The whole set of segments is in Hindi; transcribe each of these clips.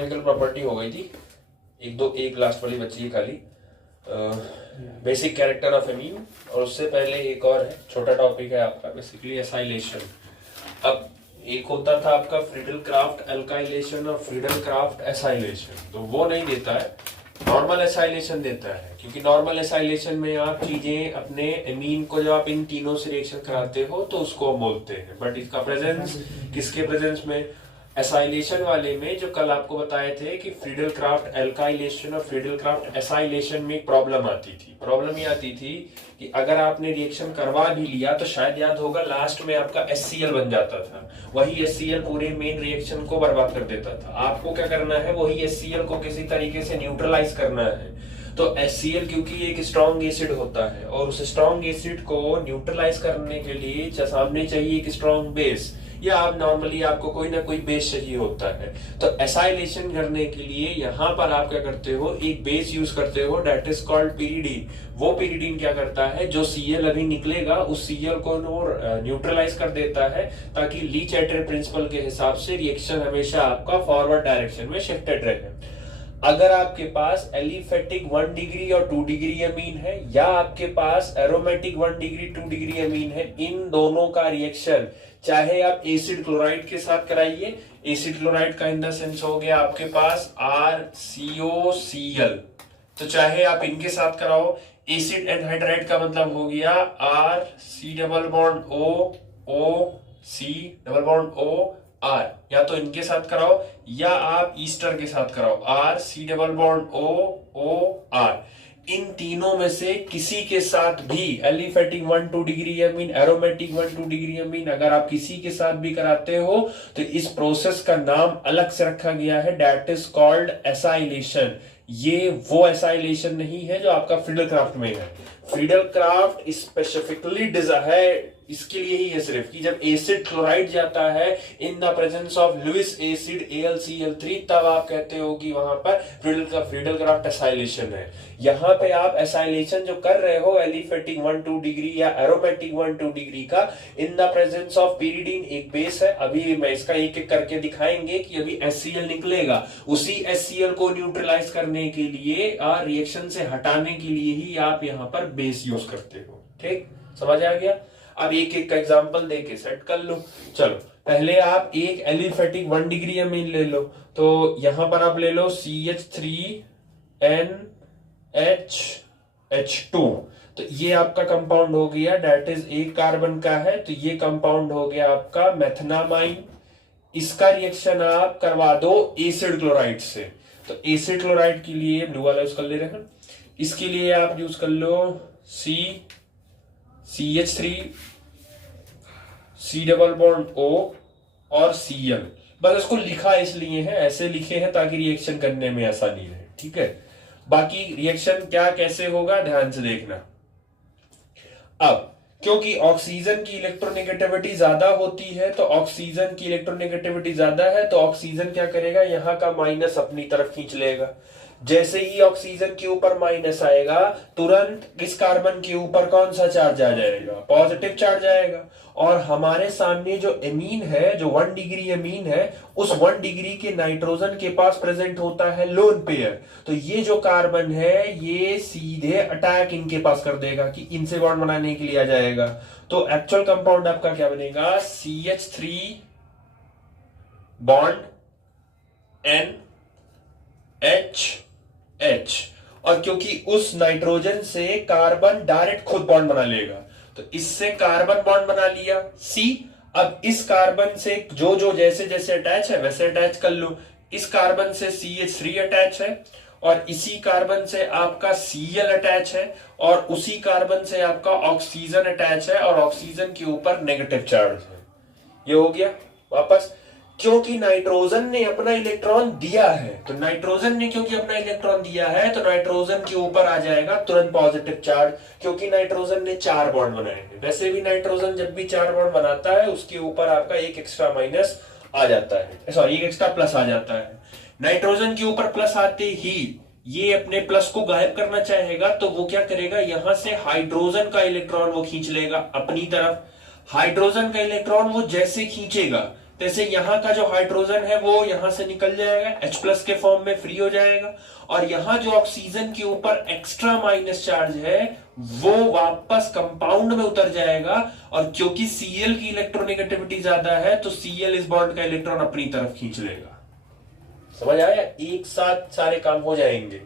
केमिकल प्रॉपर्टी हो गई थी, एक लास्ट वाली बची है खाली, बेसिक कैरेक्टर ऑफ एमीन। और उससे पहले एक और है, छोटा टॉपिक है आपका, बेसिकली एसाइलेशन। अब एक होता था आपका फ्रीडल क्राफ्ट अल्काइलेशन और फ्रीडल क्राफ्ट एसाइलेशन, तो वो नहीं देता है, नॉर्मल एसाइलेशन देता है। क्योंकि नॉर्मल एसाइलेशन में आप चीजें अपने एमीन को जब आप इन तीनों से रिएक्शन कराते हो तो उसको हम बोलते हैं। बट इसका प्रेजेंस किसके प्रेजेंस में, एसाइलेशन वाले में, जो कल आपको बताए थे कि फ्रीडल क्राफ्ट एल्काइलेशन और फ्रीडल क्राफ्ट एसाइलेशन में एक प्रॉब्लम आती थी। प्रॉब्लम ये आती थी कि अगर आपने रिएक्शन करवा भी लिया तो शायद याद होगा लास्ट में आपका HCl बन जाता था। वही HCl पूरे मेन रिएक्शन को बर्बाद कर देता था। आपको क्या करना है, वही HCl को किसी तरीके से न्यूट्रलाइज करना है। तो HCl क्योंकि एक स्ट्रॉन्ग एसिड होता है और उस स्ट्रॉन्ग एसिड को न्यूट्रलाइज करने के लिए सामने चाहिए एक स्ट्रॉन्ग बेस, या आप नॉर्मली आपको कोई ना कोई बेस चाहिए होता है। तो एसाइलेशन करने के लिए यहाँ पर आप क्या करते हो, एक बेस यूज करते हो, दैट इज कॉल्ड पिरिडीन। वो पिरिडीन क्या करता है, जो Cl अभी निकलेगा उस Cl को न्यूट्रलाइज कर देता है, ताकि ली-चाइटर प्रिंसिपल के हिसाब से रिएक्शन हमेशा आपका फॉरवर्ड डायरेक्शन में शिफ्टेड रहे। अगर आपके पास एलिफेटिक 1 डिग्री और 2 डिग्री अमीन है, या आपके पास एरोमेटिक 1 डिग्री 2 डिग्री अमीन है, इन दोनों का रिएक्शन चाहे आप एसिड क्लोराइड के साथ कराइए, एसिड क्लोराइड का इन द सेंस हो गया आपके पास RCOCl, तो चाहे आप इनके साथ कराओ, एसिड एनहाइड्राइड का मतलब हो गया RC double bond OC double bond OR, या तो इनके साथ कराओ या आप ईस्टर के साथ कराओ RC डबल बॉन्ड OR। इन तीनों में से किसी के साथ भी aliphatic 1-2 degree amine, aromatic 1-2 degree amine, अगर आप किसी के साथ भी कराते हो तो इस प्रोसेस का नाम अलग से रखा गया है, दैट इज कॉल्ड एसाइलेशन। ये वो एसाइलेशन नहीं है जो आपका फ्रीडल क्राफ्ट में है। फ्रीडल क्राफ्ट स्पेसिफिकली है इसके लिए ही है सिर्फ, कि जब एसिड क्लोराइड जाता है in the presence of Lewis acid AlCl3, तब आप कहते हो कि वहां पर फ्रीडल क्राफ्ट एसाइलेशन है। यहां पे आप एसाइलेशन जो कर रहे हो एलिफेटिक 1-2 डिग्री या एरोमेटिक 1-2 डिग्री का, in the presence of pyridine, एक बेस है। अभी मैं इसका एक एक करके दिखाएंगे कि अभी HCl निकलेगा, उसी HCl को न्यूट्रलाइज करने के लिए रिएक्शन से हटाने के लिए ही आप यहाँ पर बेस यूज करते हो। ठीक, समझ आ गया। अब एक एक का एग्जांपल देके सेट कर लो। चलो पहले आप एक एलिफेटिक 1 डिग्री अमीन ले लो, तो यहां पर आप ले लो CH3NHH2, तो ये आपका कंपाउंड हो गया, दैट इज एक कार्बन का है, तो ये कंपाउंड हो गया आपका मेथनामाइन। इसका रिएक्शन आप करवा दो एसिड क्लोराइड से, तो एसिड क्लोराइड के लिए ब्लू वाला यूज कर ले रहे हैं, इसके लिए आप यूज कर लो CH3 C double bond O और Cl। बस इसको लिखा इसलिए है, ऐसे लिखे हैं ताकि रिएक्शन करने में आसानी रहे। ठीक है, बाकी रिएक्शन क्या कैसे होगा ध्यान से देखना। अब क्योंकि ऑक्सीजन की इलेक्ट्रोनेगेटिविटी ज्यादा होती है, तो ऑक्सीजन की इलेक्ट्रोनेगेटिविटी ज्यादा है तो ऑक्सीजन क्या करेगा, यहां का माइनस अपनी तरफ खींच लेगा। जैसे ही ऑक्सीजन के ऊपर माइनस आएगा, तुरंत इस कार्बन के ऊपर कौन सा चार्ज आ जाएगा, पॉजिटिव चार्ज आएगा। और हमारे सामने जो एमीन है, जो 1 डिग्री एमीन है, उस 1 डिग्री के नाइट्रोजन के पास प्रेजेंट होता है लोन पेयर, तो ये जो कार्बन है ये सीधे अटैक इनके पास कर देगा कि इनसे बॉन्ड बनाने के लिए आ जाएगा। तो एक्चुअल कंपाउंड आपका क्या बनेगा, CH3 बॉन्ड NH, और क्योंकि उस नाइट्रोजन से कार्बन डायरेक्ट खुद बॉन्ड बना लेगा, तो इससे कार्बन बॉन्ड बना लिया C। अब इस कार्बन से जो जो जैसे जैसे अटैच है वैसे अटैच कर लो। इस कार्बन से CH3 अटैच है, और इसी कार्बन से आपका Cl अटैच है, और उसी कार्बन से आपका ऑक्सीजन अटैच है, और ऑक्सीजन के ऊपर नेगेटिव चार्ज है। ये हो गया वापस, क्योंकि नाइट्रोजन ने अपना इलेक्ट्रॉन दिया है, तो नाइट्रोजन ने क्योंकि अपना इलेक्ट्रॉन दिया है तो नाइट्रोजन के ऊपर आ जाएगा तुरंत पॉजिटिव चार्ज, क्योंकि नाइट्रोजन ने 4 बॉन्ड बनाए हैं। वैसे भी नाइट्रोजन जब भी 4 बॉन्ड बनाता है उसके ऊपर आपका एक एक्स्ट्रा माइनस आ जाता है, सॉरी एक एक्स्ट्रा प्लस आ जाता है। नाइट्रोजन के ऊपर प्लस आते ही ये अपने प्लस को गायब करना चाहेगा, तो वो क्या करेगा, यहां से हाइड्रोजन का इलेक्ट्रॉन वो खींच लेगा अपनी तरफ। हाइड्रोजन का इलेक्ट्रॉन वो जैसे खींचेगा, जैसे यहाँ का जो हाइड्रोजन है वो यहां से निकल जाएगा, H+ के फॉर्म में फ्री हो जाएगा, और यहाँ जो ऑक्सीजन के ऊपर एक्स्ट्रा माइनस चार्ज है वो वापस कंपाउंड में उतर जाएगा, और क्योंकि Cl की इलेक्ट्रोनेगेटिविटी ज्यादा है तो Cl इस बॉन्ड का इलेक्ट्रॉन अपनी तरफ खींच लेगा। समझ आया? एक साथ सारे काम हो जाएंगे।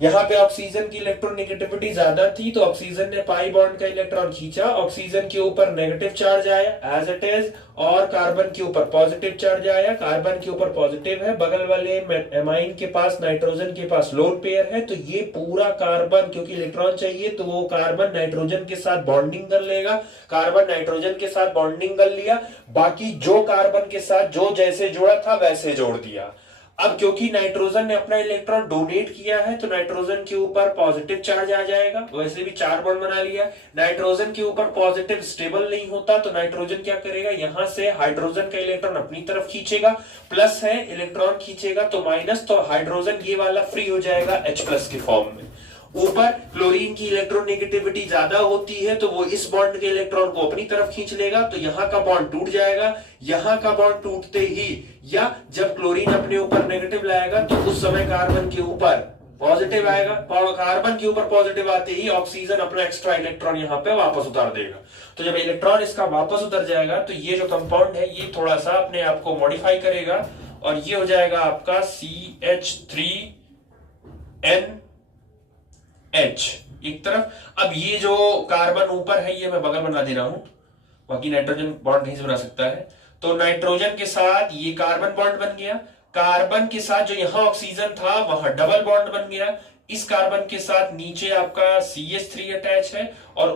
यहां पे ऑक्सीजन की इलेक्ट्रोनेगेटिविटी ज्यादा थी तो ऑक्सीजन ने पाई बॉन्ड का इलेक्ट्रॉन खींचा, ऑक्सीजन के ऊपर नेगेटिव चार्ज आया एज इट इज, और कार्बन के ऊपर पॉजिटिव चार्ज आया, कार्बन के ऊपर पॉजिटिव है, बगल वाले एमाइन के पास नाइट्रोजन के पास लोन पेयर है, तो ये पूरा कार्बन, क्योंकि इलेक्ट्रॉन चाहिए तो वो कार्बन नाइट्रोजन के साथ बॉन्डिंग कर लेगा, कार्बन नाइट्रोजन के साथ बॉन्डिंग कर लिया, बाकी जो कार्बन के साथ जो जैसे जुड़ा था वैसे जोड़ दिया। अब क्योंकि नाइट्रोजन ने अपना इलेक्ट्रॉन डोनेट किया है तो नाइट्रोजन के ऊपर पॉजिटिव चार्ज आ जाएगा, वैसे भी 4 बॉन्ड बना लिया। नाइट्रोजन के ऊपर पॉजिटिव स्टेबल नहीं होता तो नाइट्रोजन क्या करेगा, यहां से हाइड्रोजन का इलेक्ट्रॉन अपनी तरफ खींचेगा, प्लस है इलेक्ट्रॉन खींचेगा तो माइनस, तो हाइड्रोजन ये वाला फ्री हो जाएगा H+ के फॉर्म में। ऊपर क्लोरीन की इलेक्ट्रोनेगेटिविटी ज्यादा होती है तो वो इस बॉन्ड के इलेक्ट्रॉन को अपनी तरफ खींच लेगा, तो यहां का बॉन्ड टूट जाएगा, यहां का बॉन्ड टूटते ही, या जब क्लोरीन अपने ऊपर नेगेटिव लाएगा तो उस समय कार्बन के ऊपर पॉजिटिव आएगा, कार्बन के ऊपर पॉजिटिव आते ही ऑक्सीजन अपना एक्स्ट्रा इलेक्ट्रॉन यहां पे वापस उतार देगा। तो जब इलेक्ट्रॉन इसका वापस उतर जाएगा तो ये जो कंपाउंड है ये थोड़ा सा अपने आप को मॉडिफाई करेगा और ये हो जाएगा आपका CH3NH एक तरफ। अब ये जो कार्बन ऊपर है ये मैं बगल बना दे रहा हूं, बाकी नाइट्रोजन बॉन्ड नहीं से बना सकता है, तो नाइट्रोजन के साथ ये कार्बन बॉन्ड बन गया, कार्बन के साथ जो यहां ऑक्सीजन था वहां डबल बॉन्ड बन गया, इस कार्बन के साथ नीचे आपका CH3 अटैच है और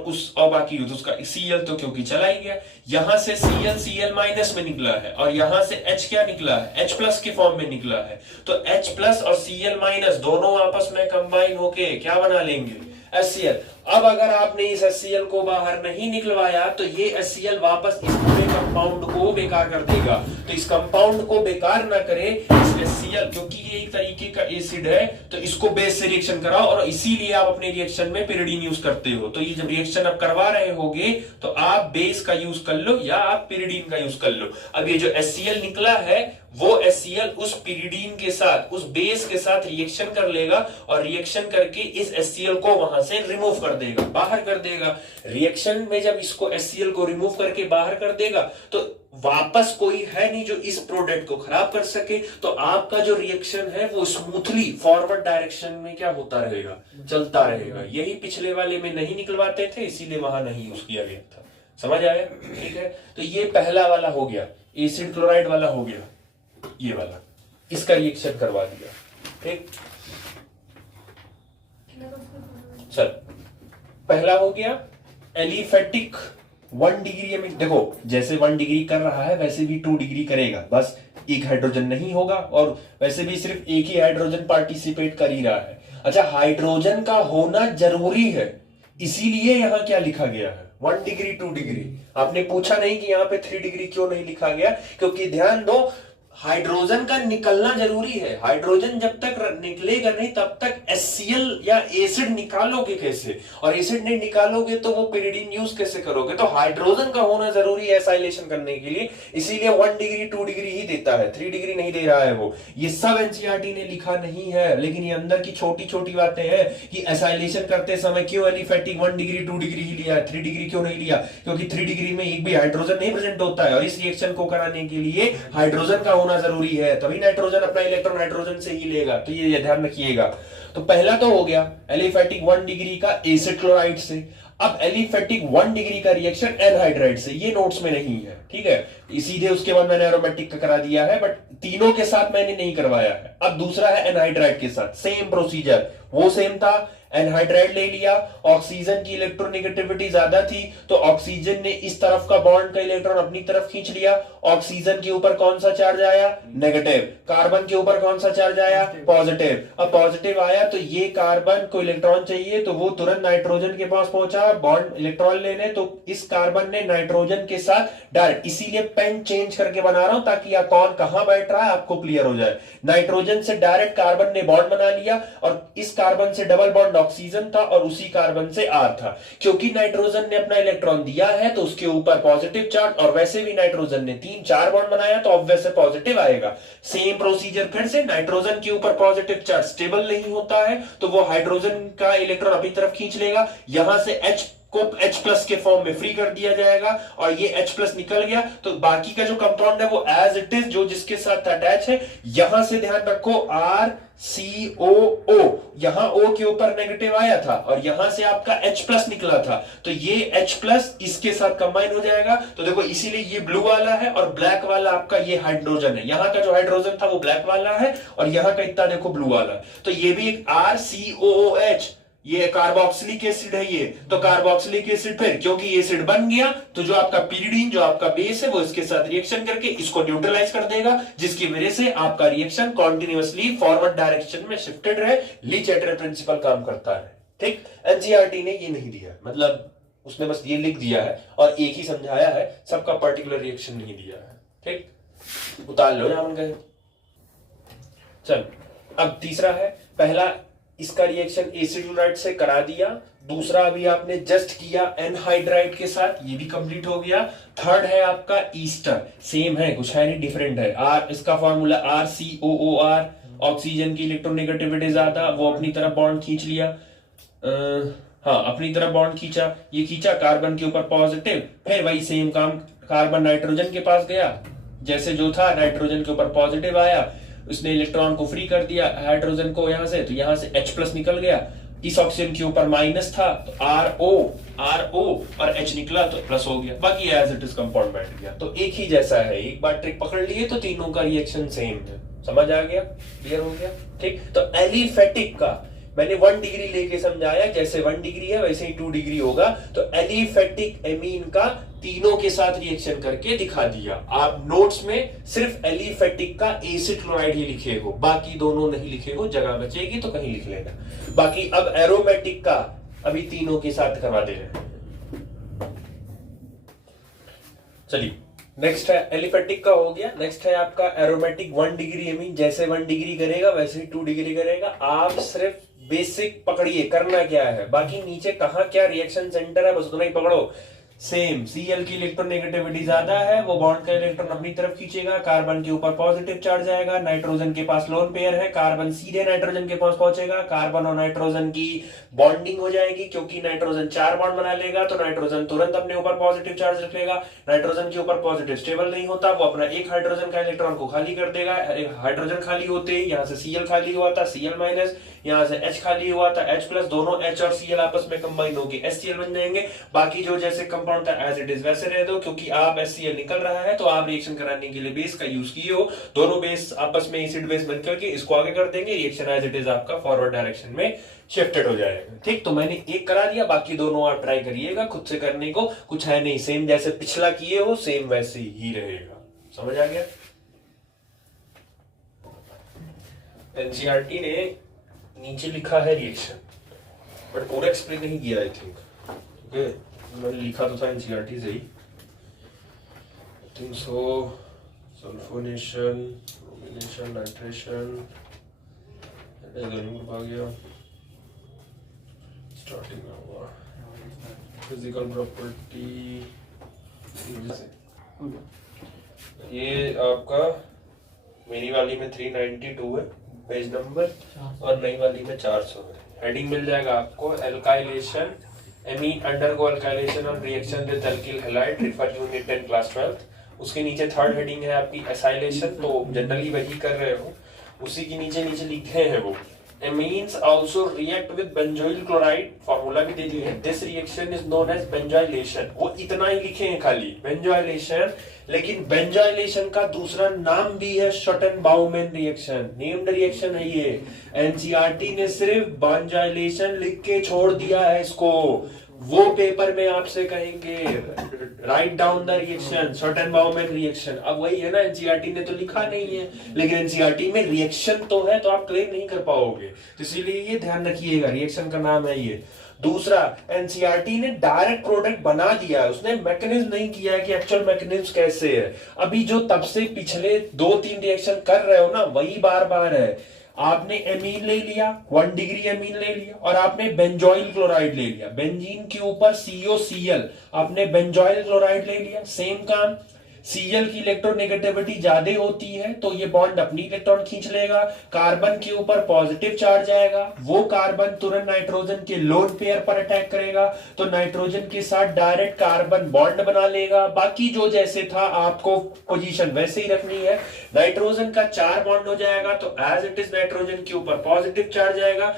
बाकी तो उसका Cl तो क्योंकि चला ही गया, यहां से Cl माइनस में निकला है और यहां से H क्या निकला है, H+ के फॉर्म में निकला है, तो H+ और Cl माइनस दोनों आपस में कंबाइन होके क्या बना लेंगे, HCl। अब अगर आपने इस HCl को बाहर नहीं निकलवाया तो ये HCl वापस इस पूरे कंपाउंड को बेकार कर देगा, तो इस कंपाउंड को बेकार ना करे इस HCl, क्योंकि ये एक तरीके का एसिड है तो इसको बेस से रिएक्शन कराओ, और इसीलिए आप अपने रिएक्शन में पिरिडीन यूज करते हो। तो ये जब रिएक्शन आप करवा रहे होगे तो आप बेस का यूज कर लो या आप पिरिडीन का यूज कर लो। अब ये जो HCl निकला है वो HCl उस पिरिडीन के साथ, उस बेस के साथ रिएक्शन कर लेगा और रिएक्शन करके इस HCl को वहां से रिमूव कर देगा, बाहर कर देगा। रिएक्शन में जब इसको HCl को रिमूव करके बाहर कर देगा तो वापस कोई है नहीं जो इस प्रोडक्ट को खराब कर सके, तो आपका जो रिएक्शन है वो स्मूथली फॉरवर्ड डायरेक्शन में क्या होता रहेगा, चलता रहेगा। यही पिछले वाले में नहीं निकलवाते थे इसीलिए वहां नहीं यूज किया गया था। समझ आया? ठीक है, तो ये पहला वाला हो गया, एसिड क्लोराइड वाला हो गया, ये वाला इसका रिएक्शन करवा दिया। ठीक, चल पहला हो गया एलिफेटिक 1 डिग्री में। देखो जैसे 1 डिग्री कर रहा है वैसे भी 2 डिग्री करेगा, बस एक हाइड्रोजन नहीं होगा, और वैसे भी सिर्फ एक ही हाइड्रोजन पार्टिसिपेट कर ही रहा है। अच्छा, हाइड्रोजन का होना जरूरी है इसीलिए यहां क्या लिखा गया है 1 डिग्री 2 डिग्री। आपने पूछा नहीं कि यहाँ पे 3 डिग्री क्यों नहीं लिखा गया, क्योंकि ध्यान दो हाइड्रोजन का निकलना जरूरी है। हाइड्रोजन जब तक निकलेगा नहीं तब तक HCl या एसिड निकालोगे कैसे, और एसिड नहीं निकालोगे तो वो पिरिडीन यूज कैसे करोगे। तो हाइड्रोजन का होना जरूरी है एसाइलेशन करने के लिए, इसीलिए 1 डिग्री 2 डिग्री ही देता है, 3 डिग्री नहीं दे रहा है वो। ये सब NCERT ने लिखा नहीं है, लेकिन ये अंदर की छोटी छोटी बातें हैं कि एसाइलेशन करते समय क्यों एलिफेटिक 1 डिग्री 2 डिग्री ही लिया है, 3 डिग्री क्यों नहीं लिया, क्योंकि 3 डिग्री में एक भी हाइड्रोजन नहीं प्रेजेंट होता है, और इस रिएक्शन को कराने के लिए हाइड्रोजन का जरूरी है, तभी नाइट्रोजन अपना इलेक्ट्रॉन नाइट्रोजन से ही लेगा। तो ये ध्यान रखिएगा। तो पहला तो हो गया एलिफेटिक 1 डिग्री का एसिड क्लोराइड से। अब एलिफेटिक 1 डिग्री का रिएक्शन एनहाइड्राइड से, ये नोट्स में नहीं है, ठीक है, सीधे उसके बाद मैंने एरोमेटिक का करा दिया है, बट तीनों के साथ मैंने नहीं करवाया है। अब दूसरा है एनहाइड्राइड के साथ, सेम प्रोसीजर, वो सेम था, एनहाइड्राइड ले लिया, ऑक्सीजन की इलेक्ट्रोनेगेटिविटी ज्यादा थी तो ऑक्सीजन ने इस तरफ का बॉन्ड का इलेक्ट्रॉन अपनी तरफ खींच लिया, ऑक्सीजन के ऊपर कौन सा चार्ज आया, नेगेटिव, कार्बन के ऊपर कौन सा चार्ज आया, पॉजिटिव। अब पॉजिटिव आया तो ये कार्बन को इलेक्ट्रॉन चाहिए तो वो तुरंत नाइट्रोजन के पास पहुंचा बॉन्ड इलेक्ट्रॉन लेने, तो इस कार्बन ने नाइट्रोजन के साथ डायरेक्ट, इसीलिए पेन चेंज करके बना रहा हूं ताकि कौन कहां बैठ रहा है आपको क्लियर हो जाए। नाइट्रोजन से डायरेक्ट कार्बन ने बॉन्ड बना लिया और इस कार्बन से डबल बॉन्ड ऑक्सीजन था और उसी कार्बन से R था। क्योंकि नाइट्रोजन ने अपना इलेक्ट्रॉन दिया है तो उसके ऊपर पॉजिटिव चार्ज, और वैसे भी नाइट्रोजन ने 3-4 बॉन्ड बनाया तो ऑब्वियस है पॉजिटिव आएगा। सेम प्रोसीजर फिर से, नाइट्रोजन के ऊपर पॉजिटिव चार्ज स्टेबल नहीं होता है तो वो हाइड्रोजन का इलेक्ट्रॉन अपनी तरफ खींच लेगा, यहां से H को H प्लस के फॉर्म में फ्री कर दिया जाएगा और ये H प्लस निकल गया तो बाकी का जो कंपाउंड है वो एज इट इज जो जिसके साथ अटैच है। यहां से ध्यान रखो RCOO, यहां O के ऊपर नेगेटिव आया था और यहां से आपका H प्लस निकला था तो ये H प्लस इसके साथ कंबाइन हो जाएगा। तो देखो इसीलिए ये ब्लू वाला है और ब्लैक वाला आपका ये हाइड्रोजन है। यहां का जो हाइड्रोजन था वो ब्लैक वाला है और यहां का इतना देखो ब्लू वाला है। तो ये भी एक RCOOH, ये कार्बोक्सिलिक एसिड है ये, तो कार्बोक्सिलिक एसिड फिर क्योंकि ये एसिड बन गया तो जो आपका pyridine जो आपका बेस है वो इसके साथ रिएक्शन करके इसको न्यूट्रलाइज कर देगा, जिसकी वजह से आपका रिएक्शन कॉन्टिन्यूअसली फॉरवर्ड डायरेक्शन में शिफ्टेड रहे। ली चैटरे प्रिंसिपल काम करता है। ठीक, एनसीईआरटी ने ये नहीं दिया, मतलब उसने बस ये लिख दिया है और एक ही समझाया है, सबका पर्टिकुलर रिएक्शन नहीं दिया है। ठीक, उतार लो यहां गए। चल अब तीसरा है, पहला इसका रिएक्शन एसिडोनाइट से करा दिया, दूसरा अभी आपने जस्ट किया एनहाइड्राइड के साथ, ये भी कंप्लीट हो गया। थर्ड है आपका ईस्टर, सेम है, कुछ है नहीं, डिफरेंट है। आर इसका फॉर्मूला RCOOR, ऑक्सीजन की इलेक्ट्रोनेगेटिविटी ज्यादा, वो अपनी तरफ बॉन्ड खींच लिया, हाँ अपनी तरफ बॉन्ड खींचा, ये खींचा कार्बन के ऊपर पॉजिटिव, फिर वही सेम काम कार्बन नाइट्रोजन के पास गया, जैसे जो था नाइट्रोजन के ऊपर पॉजिटिव आया, उसने इलेक्ट्रॉन को फ्री कर दिया हाइड्रोजन को यहां से, तो यहां से H प्लस निकल गया, इस ऑक्सीजन के ऊपर माइनस था तो RO और H निकला तो प्लस हो गया, बाकी एज इट इज कंपाउंड बैठ गया। तो एक ही जैसा है, एक बार ट्रिक पकड़ लिए तो तीनों का रिएक्शन सेम है। समझ आ गया, क्लियर हो गया। ठीक, तो एलिफेटिक का मैंने 1 डिग्री लेके समझाया, जैसे 1 डिग्री है वैसे ही 2 डिग्री होगा। तो एलिफेटिक एमीन का तीनों के साथ रिएक्शन करके दिखा दिया। आप नोट्स में सिर्फ एलिफेटिक का एसिड क्लोराइड ही लिखे हो, बाकी दोनों नहीं लिखे हो, जगह बचेगी तो कहीं लिख लेना। बाकी अब एरोमेटिक का अभी तीनों के साथ करवा दे रहे हैं। चलिए नेक्स्ट है एलिफेटिक का हो गया, नेक्स्ट है आपका एरोमेटिक 1 डिग्री एमीन, जैसे 1 डिग्री करेगा वैसे ही 2 डिग्री करेगा। आप सिर्फ बेसिक पकड़िए करना क्या है, बाकी नीचे कहाँ क्या रिएक्शन सेंटर है बस उतना ही पकड़ो। सेम Cl की इलेक्ट्रोनेगेटिविटी ज्यादा है, वो बॉन्ड का इलेक्ट्रॉन अपनी तरफ खींचेगा, कार्बन के ऊपर पॉजिटिव चार्ज आएगा, नाइट्रोजन के पास लोन पेयर है, कार्बन सीधे नाइट्रोजन के पास पहुंचेगा, कार्बन और नाइट्रोजन की बॉन्डिंग हो जाएगी, क्योंकि नाइट्रोजन 4 बॉन्ड बना लेगा तो नाइट्रोजन तुरंत अपने ऊपर पॉजिटिव चार्ज रखेगा। नाइट्रोजन के ऊपर पॉजिटिव स्टेबल नहीं होता, वो अपना एक हाइड्रोजन का इलेक्ट्रॉन को खाली कर देगा। हाइड्रोजन खाली होते ही यहाँ से Cl खाली हुआ था, Cl माइनस, यहाँ से H खाली हुआ था, H प्लस, दोनों H और Cl आपस में कंबाइन होगी HCl बन जाएंगे। बाकी जो जैसे कंपाउंड था एज इट इज वैसे रह दो, क्योंकि आप HCl निकल रहा है तो आप रिएक्शन कराने के लिए बेस का यूज किए हो, दोनों बेस आपस में एसिड बेस बन करके इसको आगे कर देंगे, रिएक्शन एज इट इज आपका फॉरवर्ड डायरेक्शन में शिफ्टेड हो जाएगा। ठीक, तो मैंने एक करा दिया, बाकी दोनों आप ट्राई करिएगा खुद से करने को, कुछ है नहीं, सेम जैसे पिछला किए हो सेम वैसे ही रहेगा। समझ आ गया। एनसीईआरटी ने नीचे लिखा है रिएक्शन, बट पूरा एक्सप्लेन नहीं किया आई थिंक, ओके मैंने लिखा तो था एनसीईआरटी से ही, I think so. Sulphonation, bromination, nitration आ गया, स्टार्टिंग में हुआ फिजिकल प्रॉपर्टी, ये आपका मेरी वाली में 392 है पेज नंबर और नई वाली में 400 है। हेडिंग मिल जाएगा आपको, एल्काइलेशन, एमीन अंडरगो अल्काइलेशन और reaction with alkyl halide, refer unit 10 class 12। उसके नीचे थर्ड हेडिंग है आपकी एसाइलेशन, तो जनरली वही कर रहे हो, उसी के नीचे नीचे लिखे हैं वो। Amines also react with benzoyl chloride, formula भी दे दिए हैं। This reaction is known as benzoylation, वो इतना ही लिखे हैं खाली benzoylation, लेकिन benzoylation का दूसरा नाम भी है Schotten-Baumann रिएक्शन, नेम्ड रिएक्शन है ये। एनसीईआरटी ने सिर्फ benzoylation लिख के छोड़ दिया है इसको, वो पेपर में आपसे कहेंगे write down the reaction, Schotten-Baumann reaction. अब वही है ना, एनसीईआरटी ने तो लिखा नहीं है, लेकिन एनसीईआरटी में रिएक्शन तो है, तो आप क्लेम नहीं कर पाओगे, तो इसीलिए ये ध्यान रखिएगा, रिएक्शन का नाम है ये। दूसरा, एनसीईआरटी ने डायरेक्ट प्रोडक्ट बना दिया है, उसने मैकेनिज्म नहीं किया है कि एक्चुअल मैकेनिज्म कैसे है। अभी जो तब से पिछले 2-3 रिएक्शन कर रहे हो ना, वही बार बार है। आपने एमीन ले लिया, 1 डिग्री एमीन ले लिया, और आपने बेंजोइल क्लोराइड ले लिया, बेंजीन के ऊपर COCl, आपने बेंजोइल क्लोराइड ले लिया, सेम काम। Cl की इलेक्ट्रोनेगेटिविटी ज्यादा होती है तो ये बॉन्ड अपनी इलेक्ट्रॉन खींच लेगा, कार्बन के ऊपर पॉजिटिव चार्ज आएगा, वो कार्बन तुरंत नाइट्रोजन के लोन पेयर पर अटैक करेगा, तो नाइट्रोजन के साथ डायरेक्ट कार्बन बॉन्ड बना लेगा। बाकी जो जैसे था आपको पोजीशन वैसे ही रखनी है। नाइट्रोजन का 4 बॉन्ड हो जाएगा, तो एज इट इज नाइट्रोजन के ऊपर पॉजिटिव चार्ज आएगा।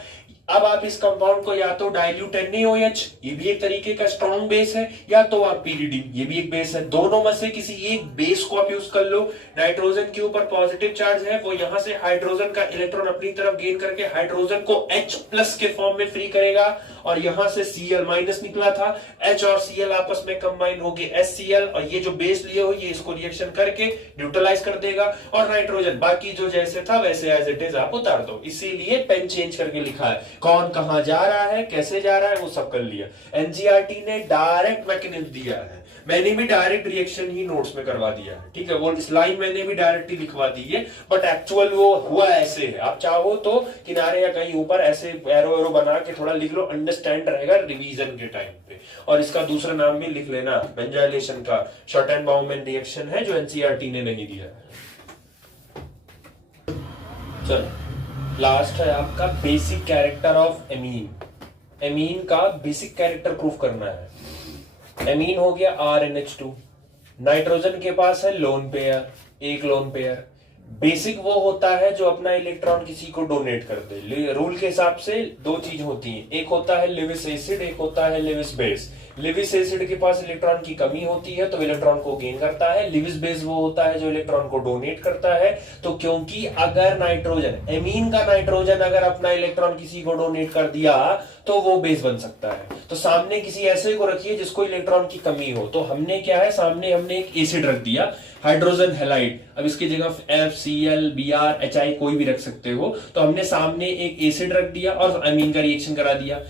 अब आप इस कंपाउंड को या तो डाइल्यूट NaOH, ये भी एक तरीके का स्ट्रॉन्ग बेस है, या तो आप pyridine, ये भी एक बेस है। दोनों में से किसी एक बेस को आप यूज कर लो। नाइट्रोजन के ऊपर पॉजिटिव चार्ज है, वो यहां से हाइड्रोजन का इलेक्ट्रॉन अपनी तरफ गेन करके हाइड्रोजन को H+ के फॉर्म में फ्री करेगा, और यहां से Cl- निकला था, H और Cl आपस में कंबाइन होके HCl, और ये जो बेस लिए हो ये इसको रिएक्शन करके न्यूट्रलाइज कर देगा, और नाइट्रोजन बाकी जो जैसे था वैसे एज इट इज आप उतार दो। इसीलिए पेन चेंज करके लिखा है, कौन कहां जा रहा है, कैसे जा रहा है, वो सब कर लिया। NCERT ने डायरेक्ट मैकेनिज्म दिया है, मैंने भी डायरेक्ट रिएक्शन ही नोट्स में करवा दिया है, ठीक है। वो इस लाइन मैंने भी डायरेक्टली लिखवा दी है, बट एक्चुअल वो हुआ ऐसे है। आप चाहो तो किनारे या कहीं ऊपर ऐसे एरो बना के थोड़ा लिख लो, अंडरस्टैंड रहेगा रिवीजन के टाइम पे। और इसका दूसरा नाम भी लिख लेना, बेंजाइलेशन का शॉर्ट एंड बाउमैन रिएक्शन है, जो NCERT ने नहीं दिया है। चलो लास्ट है आपका basic character of amine. Amine का बेसिक कैरेक्टर प्रूफ करना है। एमीन हो गया RNH2, नाइट्रोजन के पास है लोन पेयर, एक लोन पेयर। बेसिक वो होता है जो अपना इलेक्ट्रॉन किसी को डोनेट कर दे। रूल के हिसाब से 2 चीज होती है, एक होता है लिविस एसिड, एक होता है लिविस बेस। लिविस एसिड के पास इलेक्ट्रॉन की कमी होती है तो इलेक्ट्रॉन को गेन करता है, लिविस बेस वो होता है जो इलेक्ट्रॉन को डोनेट करता है। तो क्योंकि अगर नाइट्रोजन, एमीन का नाइट्रोजन अगर अपना इलेक्ट्रॉन किसी को डोनेट कर दिया तो वो बेस बन सकता है। तो सामने किसी ऐसे को रखिए जिसको इलेक्ट्रॉन की कमी हो, तो हमने क्या है, सामने हमने एक एसिड रख दिया, हाइड्रोजन हैलाइड। अब इसकी जगह FCl, Br, HI कोई भी रख सकते हो। तो हमने सामने एक एसिड रख दिया और अमीन का रिएक्शन करा दिया।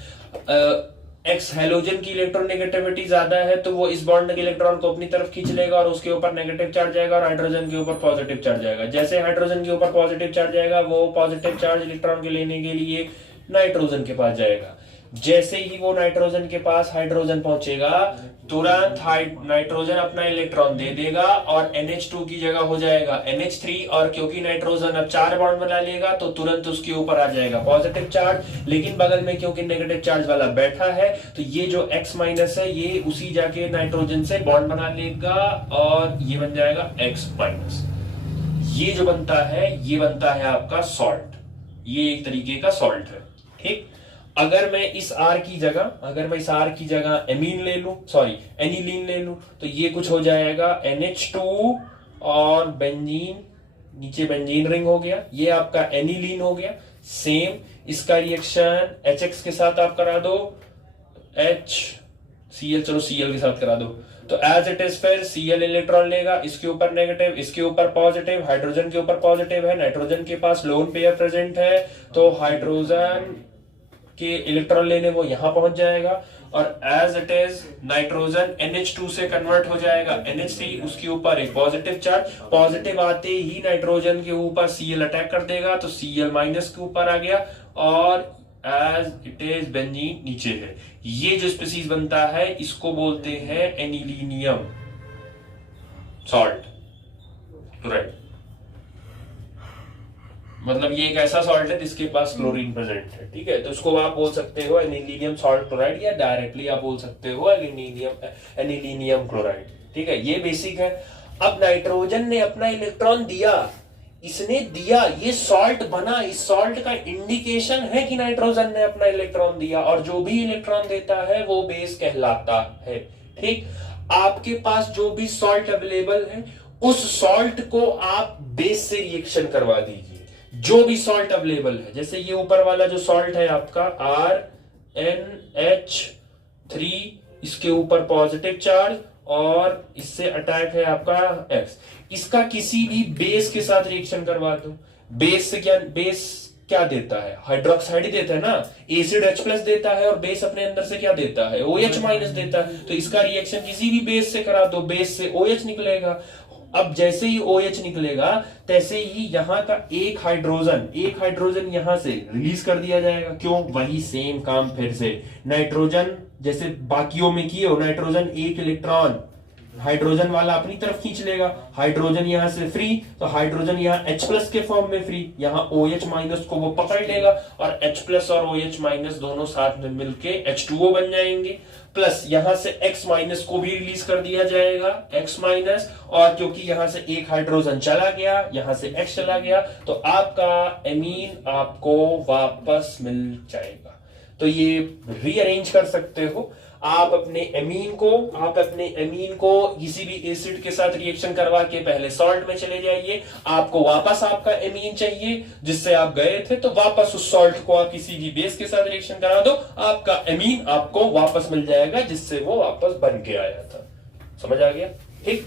एक्स हैलोजन की इलेक्ट्रोनेगेटिविटी ज्यादा है तो वो इस बॉन्ड के इलेक्ट्रॉन को अपनी तरफ खींच लेगा और उसके ऊपर नेगेटिव चार्ज आएगा, और हाइड्रोजन के ऊपर पॉजिटिव चार्ज आएगा। जैसे हाइड्रोजन के ऊपर पॉजिटिव चार्ज आएगा, वो पॉजिटिव चार्ज इलेक्ट्रॉन के लेने के लिए नाइट्रोजन के पास जाएगा। जैसे ही वो नाइट्रोजन के पास हाइड्रोजन पहुंचेगा, तुरंत नाइट्रोजन अपना इलेक्ट्रॉन दे देगा और NH2 की जगह हो जाएगा NH3, और क्योंकि नाइट्रोजन अब 4 बॉन्ड बना लेगा तो तुरंत उसके ऊपर आ जाएगा पॉजिटिव चार्ज। लेकिन बगल में क्योंकि नेगेटिव चार्ज वाला बैठा है तो ये जो X- है ये उसी जाके नाइट्रोजन से बॉन्ड बना लेगा और ये बन जाएगा X-। ये जो बनता है ये बनता है आपका सॉल्ट, ये एक तरीके का सॉल्ट है, ठीक। अगर मैं इस R की जगह एमीन ले लूं, सॉरी एनिलीन ले लूं, तो ये कुछ हो जाएगा NH2 और बेंजीन, नीचे बेंजीन रिंग हो गया, ये आपका एनिलीन हो गया। सेम इसका रिएक्शन HX के साथ आप करा दो, HCl, चलो Cl के साथ करा दो, तो एज इट इज फिर Cl इलेक्ट्रॉन लेगा, इसके ऊपर नेगेटिव, इसके ऊपर पॉजिटिव, हाइड्रोजन के ऊपर पॉजिटिव है, नाइट्रोजन के पास लोन पेयर प्रेजेंट है, तो हाइड्रोजन के इलेक्ट्रॉन लेने वो यहां पहुंच जाएगा, और as it is nitrogen NH2 से कन्वर्ट हो जाएगा NH3, उसके ऊपर एक पॉजिटिव चार्ज, पॉजिटिव आते ही नाइट्रोजन के ऊपर Cl अटैक कर देगा तो Cl- के ऊपर आ गया, और एज इट इज बेंजीन नीचे है। ये जो स्पीसीज बनता है इसको बोलते हैं एनिलीनियम सॉल्ट, राइट। मतलब ये एक ऐसा सॉल्ट है जिसके पास क्लोरीन प्रेजेंट है, ठीक है। तो इसको आप बोल सकते हो एनिलीनियम सॉल्ट क्लोराइड, या डायरेक्टली आप बोल सकते हो एनिलीनियम क्लोराइड, ठीक है। ये बेसिक है। अब नाइट्रोजन ने अपना इलेक्ट्रॉन दिया, इसने दिया, ये सॉल्ट बना, इस सॉल्ट का इंडिकेशन है कि नाइट्रोजन ने अपना इलेक्ट्रॉन दिया, और जो भी इलेक्ट्रॉन देता है वो बेस कहलाता है, ठीक। आपके पास जो भी सॉल्ट अवेलेबल है उस सॉल्ट को आप बेस से रिएक्शन करवा दीजिए, जो भी सॉल्ट अवेलेबल है। जैसे ये ऊपर वाला जो सॉल्ट है आपका RNH3, इसके ऊपर पॉजिटिव चार्ज और इससे अटैक है आपका X, इसका किसी भी बेस के साथ रिएक्शन करवा दो। बेस से क्या देता है, हाइड्रोक्साइड ही देता है ना, एसिड H+ देता है और बेस अपने अंदर से क्या देता है, OH- देता है। तो इसका रिएक्शन किसी भी बेस से करा दो, बेस से OH निकलेगा, अब जैसे ही OH निकलेगा तैसे ही यहां का एक हाइड्रोजन यहां से रिलीज कर दिया जाएगा। क्यों? वही सेम काम फिर से, नाइट्रोजन जैसे बाकियों में किए हो, नाइट्रोजन एक इलेक्ट्रॉन हाइड्रोजन वाला अपनी तरफ खींच लेगा, हाइड्रोजन यहां से फ्री, तो हाइड्रोजन यहां H+ के फॉर्म में फ्री, यहां OH- को वो पकड़ लेगा और H+ और OH- दोनों साथ में मिलके H2O बन जाएंगे। प्लस यहां से X- को भी रिलीज कर दिया जाएगा, X-, और क्योंकि यहां से एक हाइड्रोजन चला गया, यहां से X चला गया, तो आपका एमीन आपको वापस मिल जाएगा। तो ये रीअरेंज कर सकते हो आप अपने एमीन को किसी भी एसिड के साथ रिएक्शन करवा के पहले सॉल्ट में चले जाइए, आपको वापस आपका एमीन चाहिए जिससे आप गए थे, तो वापस उस सॉल्ट को आप किसी भी बेस के साथ रिएक्शन करा दो, आपका एमीन आपको वापस मिल जाएगा जिससे वो वापस बन के आया था। समझ आ गया? ठीक।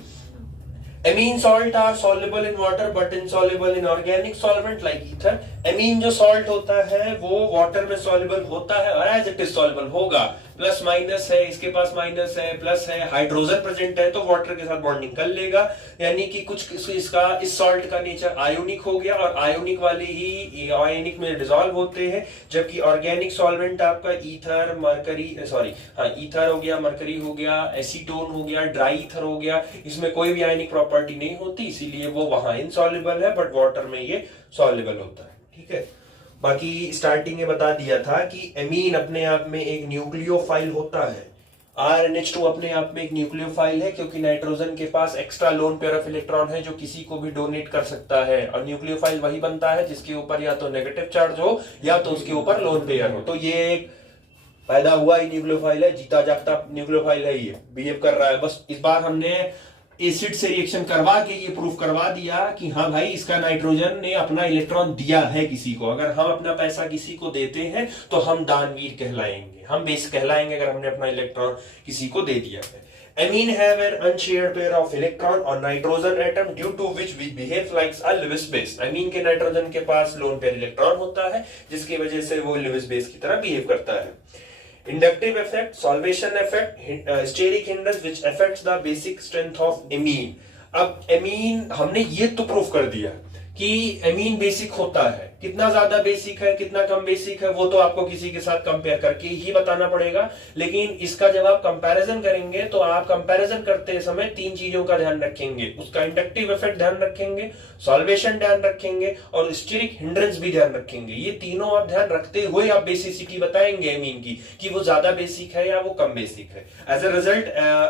Amine salt are soluble in water but insoluble in organic solvent like ether. Amine जो सॉल्ट होता है वो वाटर में सॉल्युबल होता है और एज इट इज सॉल्युबल होगा। प्लस माइनस है, इसके पास माइनस है, प्लस है, हाइड्रोजन प्रेजेंट है तो वाटर के साथ बॉन्डिंग कर लेगा, यानी कि कुछ इसका इस सॉल्ट का नेचर आयोनिक हो गया और आयोनिक वाले ही आयोनिक में डिसॉल्व होते हैं, जबकि ऑर्गेनिक सॉल्वेंट आपका ईथर ईथर हो गया, मरकरी हो गया, एसीटोन हो गया, ड्राई ईथर हो गया, इसमें कोई भी आयनिक प्रॉपर्टी नहीं होती, इसीलिए वो वहां इनसॉल्युबल है, बट वाटर में ये सॉल्युबल होता है। ठीक है। बाकी स्टार्टिंग में बता दिया था कि एमीन अपने आप में एक न्यूक्लियोफाइल होता है, RNH2 अपने आप में एक न्यूक्लियोफाइल है क्योंकि नाइट्रोजन के पास extra lone pair of electron है जो किसी को भी डोनेट कर सकता है, और न्यूक्लियोफाइल वही बनता है जिसके ऊपर या तो नेगेटिव चार्ज हो या तो उसके ऊपर लोन पेयर हो। तो ये एक पैदा हुआ ही न्यूक्लियोफाइल है, जीता जागता न्यूक्लियोफाइल है, ये बिहेव कर रहा है। बस इस बार हमने एसिड से रिएक्शन करवा के ये प्रूफ करवा दिया कि हाँ भाई इसका नाइट्रोजन ने अपना इलेक्ट्रॉन दिया है किसी को। अगर हम अपना पैसा किसी को देते हैं तो हम दानवीर कहलाएंगे, हम बेस कहलाएंगे अगर हमने अपना इलेक्ट्रॉन किसी को दे दिया है। Amine have an unshared pair of electron on nitrogen atom due to which we behave like a Lewis base। अमीन के नाइट्रोजन के पास लोन पेयर इलेक्ट्रॉन होता है जिसकी वजह से वो Lewis base की तरह बिहेव करता है। Inductive effect, solvation effect, steric hindrance which affects the basic strength of amine। अब एमीन हमने ये तो प्रूफ कर दिया कि एमीन बेसिक होता है, कितना ज्यादा बेसिक है कितना कम बेसिक है वो तो आपको किसी के साथ कंपेयर करके ही बताना पड़ेगा, लेकिन इसका जब आप कंपैरिजन करेंगे तो आप कंपैरिजन करते समय तीन चीजों का ध्यान रखेंगे, उसका इंडक्टिव इफेक्ट ध्यान रखेंगे, सॉल्वेशन ध्यान रखेंगे और स्टेरिक हिंड्रेंस भी ध्यान रखेंगे। ये तीनों आप ध्यान रखते हुए आप बेसिसिटी बताएंगे एमीन की कि वो ज्यादा बेसिक है या वो कम बेसिक है। एज अ रिजल्ट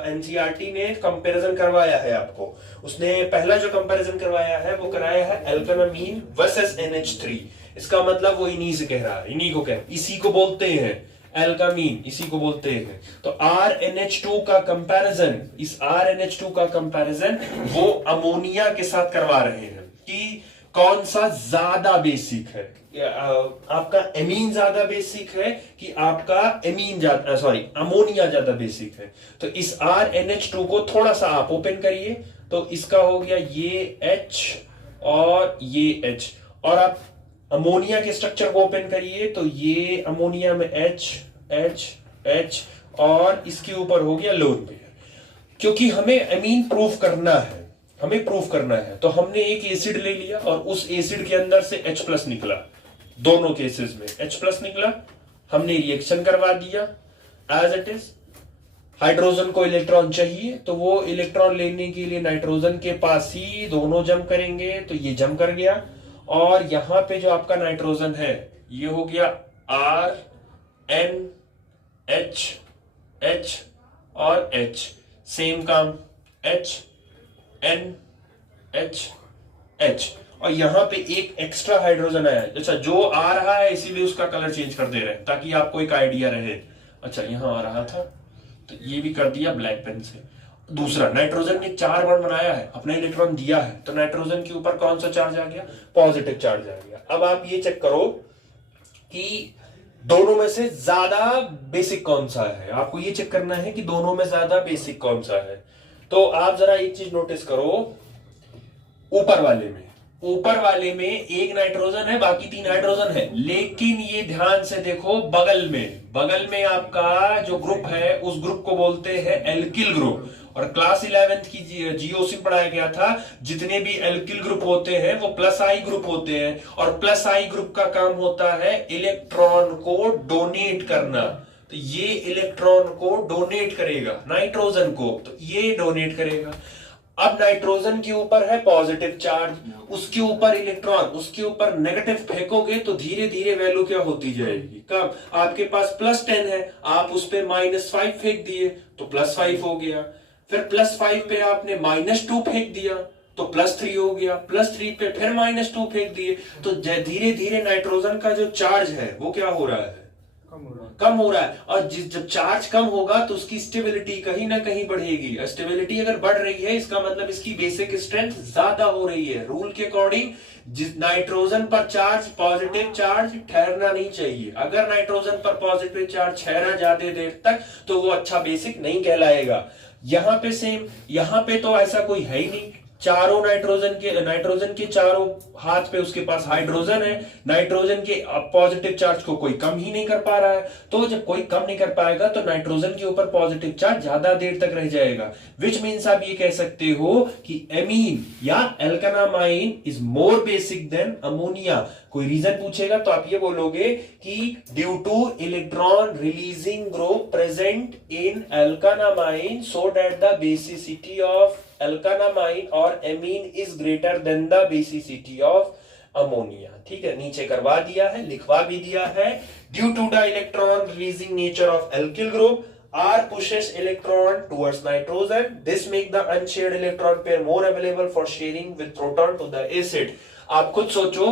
एनसीईआरटी ने कंपैरिजन करवाया है आपको, उसने पहला जो कंपैरिजन करवाया है वो कराया है एल्केनामीन वर्सेस NH3। इसका मतलब वो इन्हीं से कह रहा है, इन्हीं को कह, इसी को बोलते हैं एल्कामीन, इसी को बोलते हैं। तो RNH2 का कंपैरिजन, इस RNH2 का कंपैरिजन वो अमोनिया के साथ करवा रहे हैं कि कौन सा ज्यादा बेसिक है, आपका एमीन ज्यादा बेसिक है कि आपका अमोनिया ज्यादा बेसिक है। तो इस RNH2 को थोड़ा सा आप ओपन करिए तो इसका हो गया ये H और ये H, और आप अमोनिया के स्ट्रक्चर को ओपन करिए तो ये अमोनिया में H H H और इसके ऊपर हो गया लोन पेयर। क्योंकि हमें एमीन प्रूफ करना है, हमें प्रूफ करना है, तो हमने एक एसिड ले लिया और उस एसिड के अंदर से H+ निकला, दोनों केसेस में H+ निकला, हमने रिएक्शन करवा दिया एज इट इज। हाइड्रोजन को इलेक्ट्रॉन चाहिए तो वो इलेक्ट्रॉन लेने के लिए नाइट्रोजन के पास ही दोनों जम करेंगे, तो ये जम कर गया और यहां पे जो आपका नाइट्रोजन है ये हो गया R N H H और H, सेम काम H N H H, और यहां पे एक एक्स्ट्रा हाइड्रोजन आया। अच्छा, जो आ रहा है इसीलिए उसका कलर चेंज कर दे रहे हैं ताकि आपको एक आइडिया रहे। अच्छा, यहां आ रहा था तो ये भी कर दिया ब्लैक पेन से। दूसरा, नाइट्रोजन ने 4 बॉन्ड बनाया है, अपना इलेक्ट्रॉन दिया है, तो नाइट्रोजन के ऊपर कौन सा चार्ज आ गया? पॉजिटिव चार्ज आ गया। अब आप ये चेक करो कि दोनों में से ज्यादा बेसिक कौन सा है, आपको ये चेक करना है कि दोनों में ज्यादा बेसिक कौन सा है। तो आप जरा एक चीज नोटिस करो, ऊपर वाले में एक नाइट्रोजन है, बाकी 3 हाइड्रोजन है, लेकिन ये ध्यान से देखो बगल में आपका जो ग्रुप है उस ग्रुप को बोलते हैं एल्किल ग्रुप, और क्लास 11th की जीओसी में पढ़ाया गया था जितने भी एल्किल ग्रुप होते हैं वो प्लस आई ग्रुप होते हैं, और प्लस आई ग्रुप का काम होता है इलेक्ट्रॉन को डोनेट करना। तो ये इलेक्ट्रॉन को डोनेट करेगा नाइट्रोजन को, तो ये डोनेट करेगा। अब नाइट्रोजन के ऊपर है पॉजिटिव चार्ज, उसके ऊपर इलेक्ट्रॉन, उसके ऊपर नेगेटिव फेंकोगे तो धीरे धीरे वैल्यू क्या होती जाएगी, कम। आपके पास +10 है, आप उस पे -5 फेंक दिए तो +5 हो गया, फिर +5 पे आपने -2 फेंक दिया तो +3 हो गया, +3 पे फिर -2 फेंक दिए तो धीरे धीरे नाइट्रोजन का जो चार्ज है वो क्या हो रहा है, कम हो रहा है। और जब चार्ज कम होगा तो उसकी स्टेबिलिटी कहीं ना कहीं बढ़ेगी। स्टेबिलिटी अगर बढ़ रही है इसका मतलब इसकी बेसिक स्ट्रेंथ ज्यादा हो रही है। रूल के अकॉर्डिंग जिस नाइट्रोजन पर चार्ज, पॉजिटिव चार्ज ठहरना नहीं चाहिए। अगर नाइट्रोजन पर पॉजिटिव चार्ज ठहरा ज्यादा देर तक तो वो अच्छा बेसिक नहीं कहलाएगा। यहां पे सेम, यहां पे तो ऐसा कोई है ही नहीं। चारों नाइट्रोजन के चारों हाथ पे उसके पास हाइड्रोजन है, नाइट्रोजन के पॉजिटिव चार्ज को कोई कम ही नहीं कर पा रहा है। तो जब कोई कम नहीं कर पाएगा तो नाइट्रोजन के ऊपर पॉजिटिव चार्ज ज्यादा देर तक रह जाएगा। विच मीन्स आप ये कह सकते हो कि एमीन या alkanamine is more basic than ammonia. कोई रीजन पूछेगा तो आप ये बोलोगे कि due to electron releasing group present in alkanamine so that the basicity of alkanamine और amine is greater than the basicity of ammonia. ठीक है, नीचे करवा दिया है, लिखवा भी दिया है। Due to the electron releasing nature of alkyl group R pushes electron towards nitrogen. This make the unshared electron pair more available for sharing with proton to the acid. आप खुद सोचो,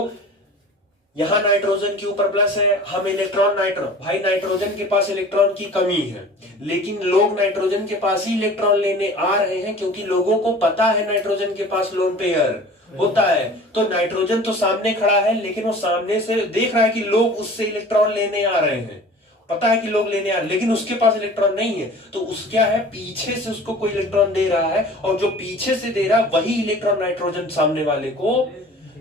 यहां नाइट्रोजन के ऊपर प्लस है, हम इलेक्ट्रॉन भाई नाइट्रोजन के पास इलेक्ट्रॉन की कमी है, लेकिन लोग नाइट्रोजन के पास ही इलेक्ट्रॉन लेने आ रहे हैं क्योंकि लोगों को पता है नाइट्रोजन के पास लोन पेयर होता है। तो नाइट्रोजन तो सामने खड़ा है लेकिन वो सामने से देख रहा है कि लोग उससे इलेक्ट्रॉन लेने आ रहे हैं, पता है कि लोग लेने आ रहे हैं, लेकिन उसके पास इलेक्ट्रॉन नहीं है। तो उस क्या है, पीछे से उसको कोई इलेक्ट्रॉन दे रहा है, और जो पीछे से दे रहा है वही इलेक्ट्रॉन नाइट्रोजन सामने वाले को,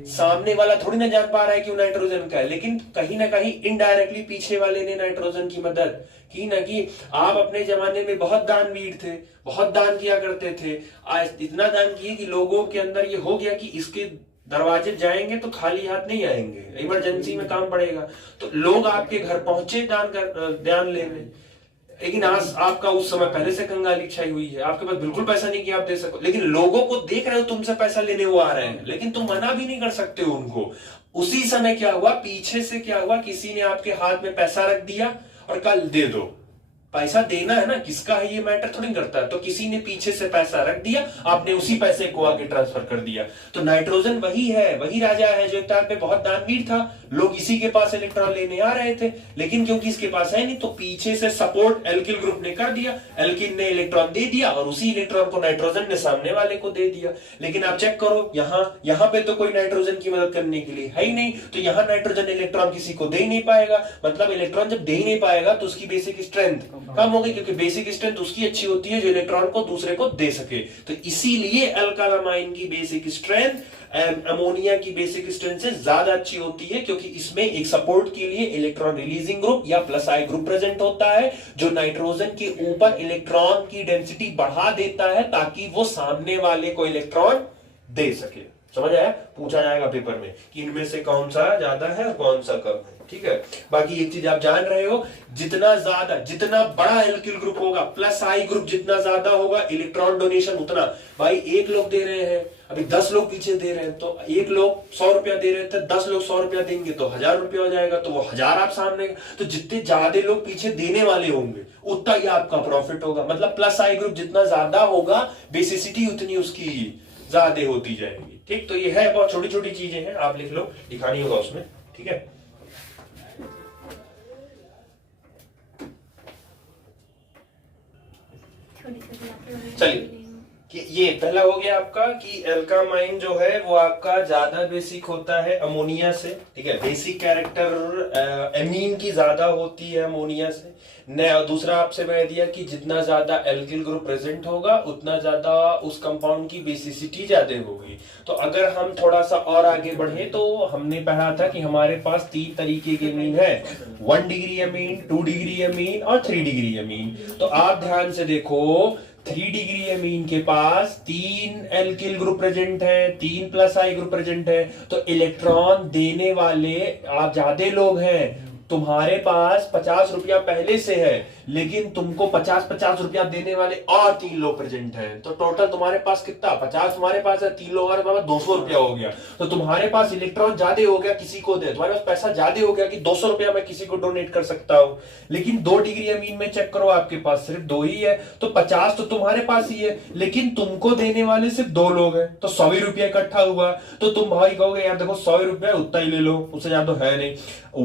सामने वाला थोड़ी ना जान पा रहा है कि वो नाइट्रोजन का है, लेकिन कहीं ना कहीं इनडायरेक्टली पीछे वाले ने नाइट्रोजन की मदद की ना की। आप अपने जमाने में बहुत दानवीर थे, बहुत दान किया करते थे। आज इतना दान किए कि लोगों के अंदर ये हो गया कि इसके दरवाजे जाएंगे तो खाली हाथ नहीं आएंगे, इमरजेंसी में काम पड़ेगा। तो लोग आपके घर पहुंचे दान लेने, लेकिन आज आपका उस समय पहले से कंगाली छाई हुई है, आपके पास बिल्कुल पैसा नहीं कि आप दे सको, लेकिन लोगों को देख रहे हो तुमसे पैसा लेने वो आ रहे हैं, लेकिन तुम मना भी नहीं कर सकते हो उनको। उसी समय क्या हुआ, पीछे से क्या हुआ, किसी ने आपके हाथ में पैसा रख दिया और कल दे दो। पैसा देना है ना, किसका है ये मैटर थोड़ी करता है। तो किसी ने पीछे से पैसा रख दिया, आपने उसी पैसे को आगे ट्रांसफर कर दिया। तो नाइट्रोजन वही है, वही राजा है जो एक टाइम पे बहुत दानवीर था, लोग इसी के पास इलेक्ट्रॉन लेने आ रहे थे, लेकिन क्योंकि इसके पास है नहीं तो पीछे से सपोर्ट एल्किल ग्रुप ने कर दिया, एल्किन ने इलेक्ट्रॉन दे दिया और उसी इलेक्ट्रॉन को नाइट्रोजन ने सामने वाले को दे दिया। लेकिन आप चेक करो, यहाँ पे तो कोई नाइट्रोजन की मदद करने के लिए है ही नहीं, तो यहाँ नाइट्रोजन इलेक्ट्रॉन किसी को दे ही नहीं पाएगा। मतलब इलेक्ट्रॉन जब दे ही नहीं पाएगा तो उसकी बेसिक स्ट्रेंथ कम हो गई, क्योंकि बेसिक स्ट्रेंथ उसकी अच्छी होती है जो इलेक्ट्रॉन को दूसरे को दे सके। तो इसीलिए अल्कालामाइन की बेसिक स्ट्रेंथ अमोनिया की बेसिक स्ट्रेंथ से ज्यादा अच्छी होती है, क्योंकि इसमें एक सपोर्ट के लिए इलेक्ट्रॉन रिलीजिंग ग्रुप या प्लस आई ग्रुप प्रेजेंट होता है, जो नाइट्रोजन के ऊपर इलेक्ट्रॉन की डेंसिटी बढ़ा देता है ताकि वो सामने वाले को इलेक्ट्रॉन दे सके। समझ आया? पूछा जाएगा पेपर में कि इनमें से कौन सा ज्यादा है और कौन सा कम है। ठीक है, बाकी एक चीज आप जान रहे हो, जितना बड़ा एल्किल ग्रुप होगा, प्लस आई ग्रुप जितना ज्यादा होगा, इलेक्ट्रॉन डोनेशन उतना। भाई एक लोग दे रहे हैं, अभी 10 लोग पीछे दे रहे हैं, तो एक लोग 100 रुपया दे रहे थे, 10 लोग 100 रुपया देंगे तो 1000 रुपया हो जाएगा, तो वो 1000 आप सामने। तो जितने ज्यादा लोग पीछे देने वाले होंगे उतना ही आपका प्रॉफिट होगा। मतलब प्लस आई ग्रुप जितना ज्यादा होगा, बेसिसिटी उतनी उसकी ज्यादा होती जाएगी। ठीक, तो ये है, बहुत छोटी छोटी चीजें हैं, आप लिख लो, दिखानी होगा उसमें। ठीक है, चलिए, कि ये पहला हो गया आपका कि एल्कामाइन जो है वो आपका ज्यादा बेसिक होता है अमोनिया से। ठीक है, बेसिक कैरेक्टर एमीन की ज्यादा होती है अमोनिया से। दूसरा आपसे मैं दिया कि जितना ज्यादा एल्किल ग्रुप प्रेजेंट होगा उतना ज्यादा उस कंपाउंड की बेसिसिटी ज्यादा होगी। तो अगर हम थोड़ा सा और आगे बढ़े तो हमने पढ़ा था कि हमारे पास 3 तरीके के अमीन है, 1 डिग्री अमीन, 2 डिग्री अमीन और 3 डिग्री अमीन। तो आप ध्यान से देखो, 3 डिग्री अमीन के पास 3 एल्किल ग्रुप प्रेजेंट है, 3 प्लस आई ग्रुप प्रेजेंट है, तो इलेक्ट्रॉन देने वाले आप ज्यादा लोग हैं। तुम्हारे पास 50 रुपया पहले से है, लेकिन तुमको 50-50 रुपया देने वाले और 3 लोग प्रेजेंट हैं, तो टोटल तुम्हारे पास कितना, 50 तुम्हारे पास है, 3 लोग और 200 रुपया हो गया। तो तुम्हारे पास इलेक्ट्रॉन ज्यादा हो गया, किसी को दे, तुम्हारे पास पैसा ज्यादा हो गया कि 200 रुपया मैं किसी को डोनेट कर सकता हूं। लेकिन 2 डिग्री अमीन में चेक करो, आपके पास सिर्फ 2 ही है, तो 50 तो तुम्हारे पास ही है, लेकिन तुमको देने वाले सिर्फ 2 लोग हैं, तो 100 रुपया इकट्ठा हुआ। तो तुम भाई कहोगे यार देखो 100 रुपया उतना ही ले लो, उससे ज्यादा तो है नहीं।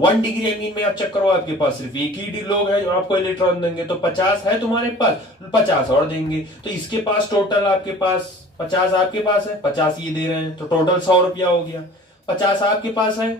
1 डिग्री अमीन में आप चेक करो, आपके पास सिर्फ एक ही लोग हैं जो आपको इलेक्ट्रॉन देंगे, तो 50 है तुम्हारे पास, 50 और देंगे, तो इसके पास टोटल आपके पास 50 आपके पास है, 50 ये दे रहे हैं, तो टोटल 100 रुपया हो गया। 50 आपके पास है,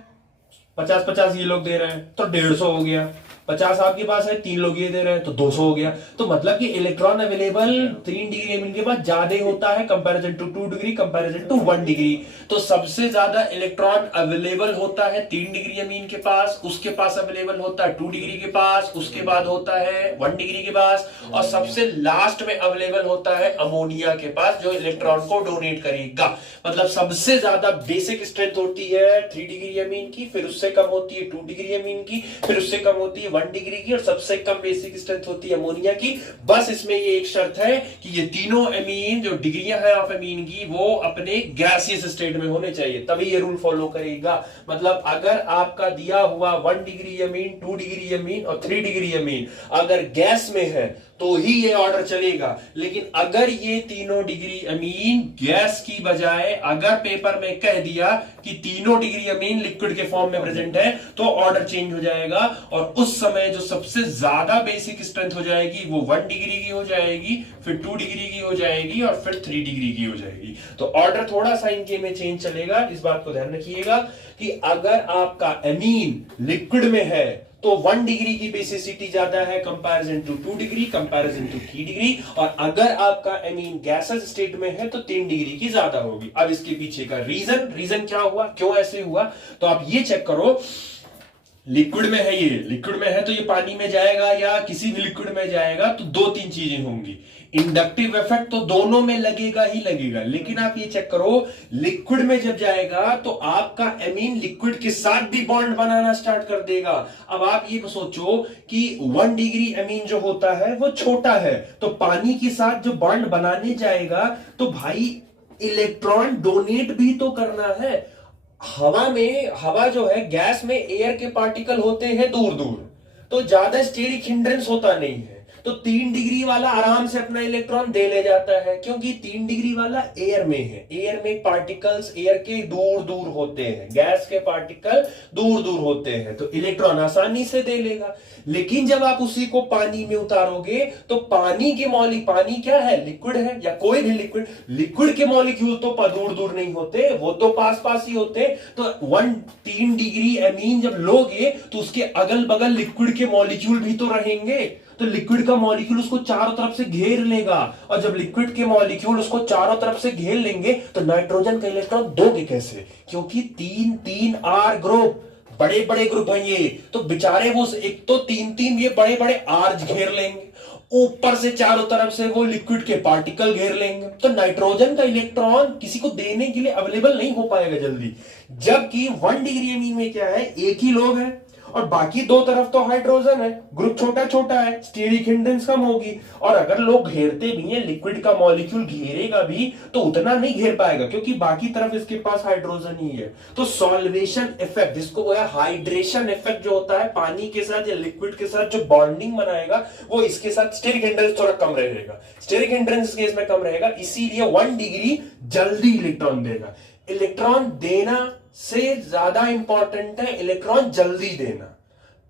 50-50 ये लोग दे रहे हैं, तो 150 हो गया। 50 आपके पास है, 3 लोग ये दे रहे हैं, तो 200 हो गया। तो मतलब कि इलेक्ट्रॉन अवेलेबल 3 डिग्री अमीन के बाद ज्यादा होता है comparison to 2 degree, comparison to 1 degree. तो सबसे ज्यादा इलेक्ट्रॉन अवेलेबल होता है 3 डिग्री अमीन के पास, उसके पास अवेलेबल होता है 2 डिग्री के पास, उसके बाद होता है 1 डिग्री के पास, और सबसे लास्ट में अवेलेबल होता है अमोनिया के पास, जो इलेक्ट्रॉन को डोनेट करेगा। मतलब सबसे ज्यादा बेसिक स्ट्रेंथ होती है 3 डिग्री अमीन की, फिर उससे कम होती है 2 डिग्री अमीन की, फिर उससे कम होती है 1 डिग्री की, और सबसे कम बेसिक स्ट्रेंथ होती है अमोनिया की। बस इसमें ये एक शर्त है कि ये तीनों अमीन जो डिग्रियां हैं ऑफ अमीन की, वो अपने गैसियस स्टेट में होने चाहिए, तभी ये रूल फॉलो करेगा। मतलब अगर आपका दिया हुआ 1 डिग्री अमीन, 2 डिग्री अमीन और 3 डिग्री अमीन अगर गैस में है तो ही ये ऑर्डर चलेगा। लेकिन अगर ये तीनों डिग्री अमीन गैस की बजाय अगर पेपर में कह दिया कि तीनों डिग्री अमीन लिक्विड के फॉर्म में प्रेजेंट है, तो ऑर्डर चेंज हो जाएगा, और उस समय जो सबसे ज्यादा बेसिक स्ट्रेंथ हो जाएगी वो 1 डिग्री की हो जाएगी, फिर 2 डिग्री की हो जाएगी, और फिर 3 डिग्री की हो जाएगी। तो ऑर्डर थोड़ा सा इनके में चेंज चलेगा, इस बात को ध्यान रखिएगा कि अगर आपका अमीन लिक्विड में है तो 1 डिग्री की बेसिसिटी ज्यादा है comparison to 2 degree, comparison to 3 degree, और अगर आपका अमीन गैसेस स्टेट में है तो 3 डिग्री की ज्यादा होगी। अब इसके पीछे का रीजन क्या हुआ, क्यों ऐसे हुआ, तो आप ये चेक करो, लिक्विड में है, ये लिक्विड में है तो ये पानी में जाएगा या किसी भी लिक्विड में जाएगा, तो 2-3 चीजें होंगी। इंडक्टिव इफेक्ट तो दोनों में लगेगा ही लगेगा, लेकिन आप ये चेक करो, लिक्विड में जब जाएगा तो आपका अमीन लिक्विड के साथ भी बॉन्ड बनाना स्टार्ट कर देगा। अब आप ये सोचो कि 1 डिग्री अमीन जो होता है वो छोटा है, तो पानी के साथ जो बॉन्ड बनाने जाएगा तो भाई इलेक्ट्रॉन डोनेट भी तो करना है। हवा में, हवा जो है गैस में एयर के पार्टिकल होते हैं दूर दूर, तो ज्यादा स्टेरिक हिंड्रेंस होता नहीं है, तो 3 डिग्री वाला आराम से अपना इलेक्ट्रॉन दे ले जाता है, क्योंकि 3 डिग्री वाला एयर में है, एयर में पार्टिकल्स एयर के दूर दूर होते हैं, गैस के पार्टिकल दूर दूर होते हैं, तो इलेक्ट्रॉन आसानी से दे लेगा। लेकिन जब आप उसी को पानी में उतारोगे तो पानी के मॉलिक्यूल, पानी क्या है, लिक्विड है, या कोई भी लिक्विड, लिक्विड के मॉलिक्यूल तो दूर दूर नहीं होते, वो तो पास पास ही होते। तो 3 डिग्री अमीन जब लोगे तो उसके अगल बगल लिक्विड के मॉलिक्यूल भी तो रहेंगे, तो लिक्विड का मॉलिक्यूल उसको चारों तरफ से घेर लेगा, और जब लिक्विड के मॉलिक्यूल उसको चारों तरफ से घेर लेंगे तो नाइट्रोजन का इलेक्ट्रॉन दोगे कैसे, क्योंकि 3-3 आर ग्रुप, बड़े बड़े ग्रुप हैं ये, तो बेचारे वो एक तो 3-3 ये बड़े बड़े आर्ज घेर लेंगे, ऊपर से चारों तरफ से वो लिक्विड के पार्टिकल घेर लेंगे, तो नाइट्रोजन का इलेक्ट्रॉन किसी को देने के लिए अवेलेबल नहीं हो पाएगा जल्दी। जबकि 1 डिग्री अमीन में क्या है, एक ही लोग है और बाकी दो तरफ तो हाइड्रोजन है, ग्रुप छोटा छोटा है, स्टेरिक हिंड्रेंस कम होगी, और अगर लोग घेरते भी हैं, लिक्विड का मॉलिक्यूल घेरेगा भी तो उतना नहीं घेर पाएगा, क्योंकि बाकी तरफ इसके पास हाइड्रोजन ही है। तो सॉल्वेशन इफेक्ट, जिसको बोला हाइड्रेशन इफेक्ट, जो होता है पानी के साथ या लिक्विड के साथ जो बॉन्डिंग बनाएगा, वो इसके साथ स्टेरिक हिंड्रेंस थोड़ा कम रहेगा, स्टेरिक हिंड्रेंस केस में कम रहेगा, इसीलिए 1 डिग्री जल्दी इलेक्ट्रॉन देगा। इलेक्ट्रॉन देना से ज्यादा इंपॉर्टेंट है इलेक्ट्रॉन जल्दी देना।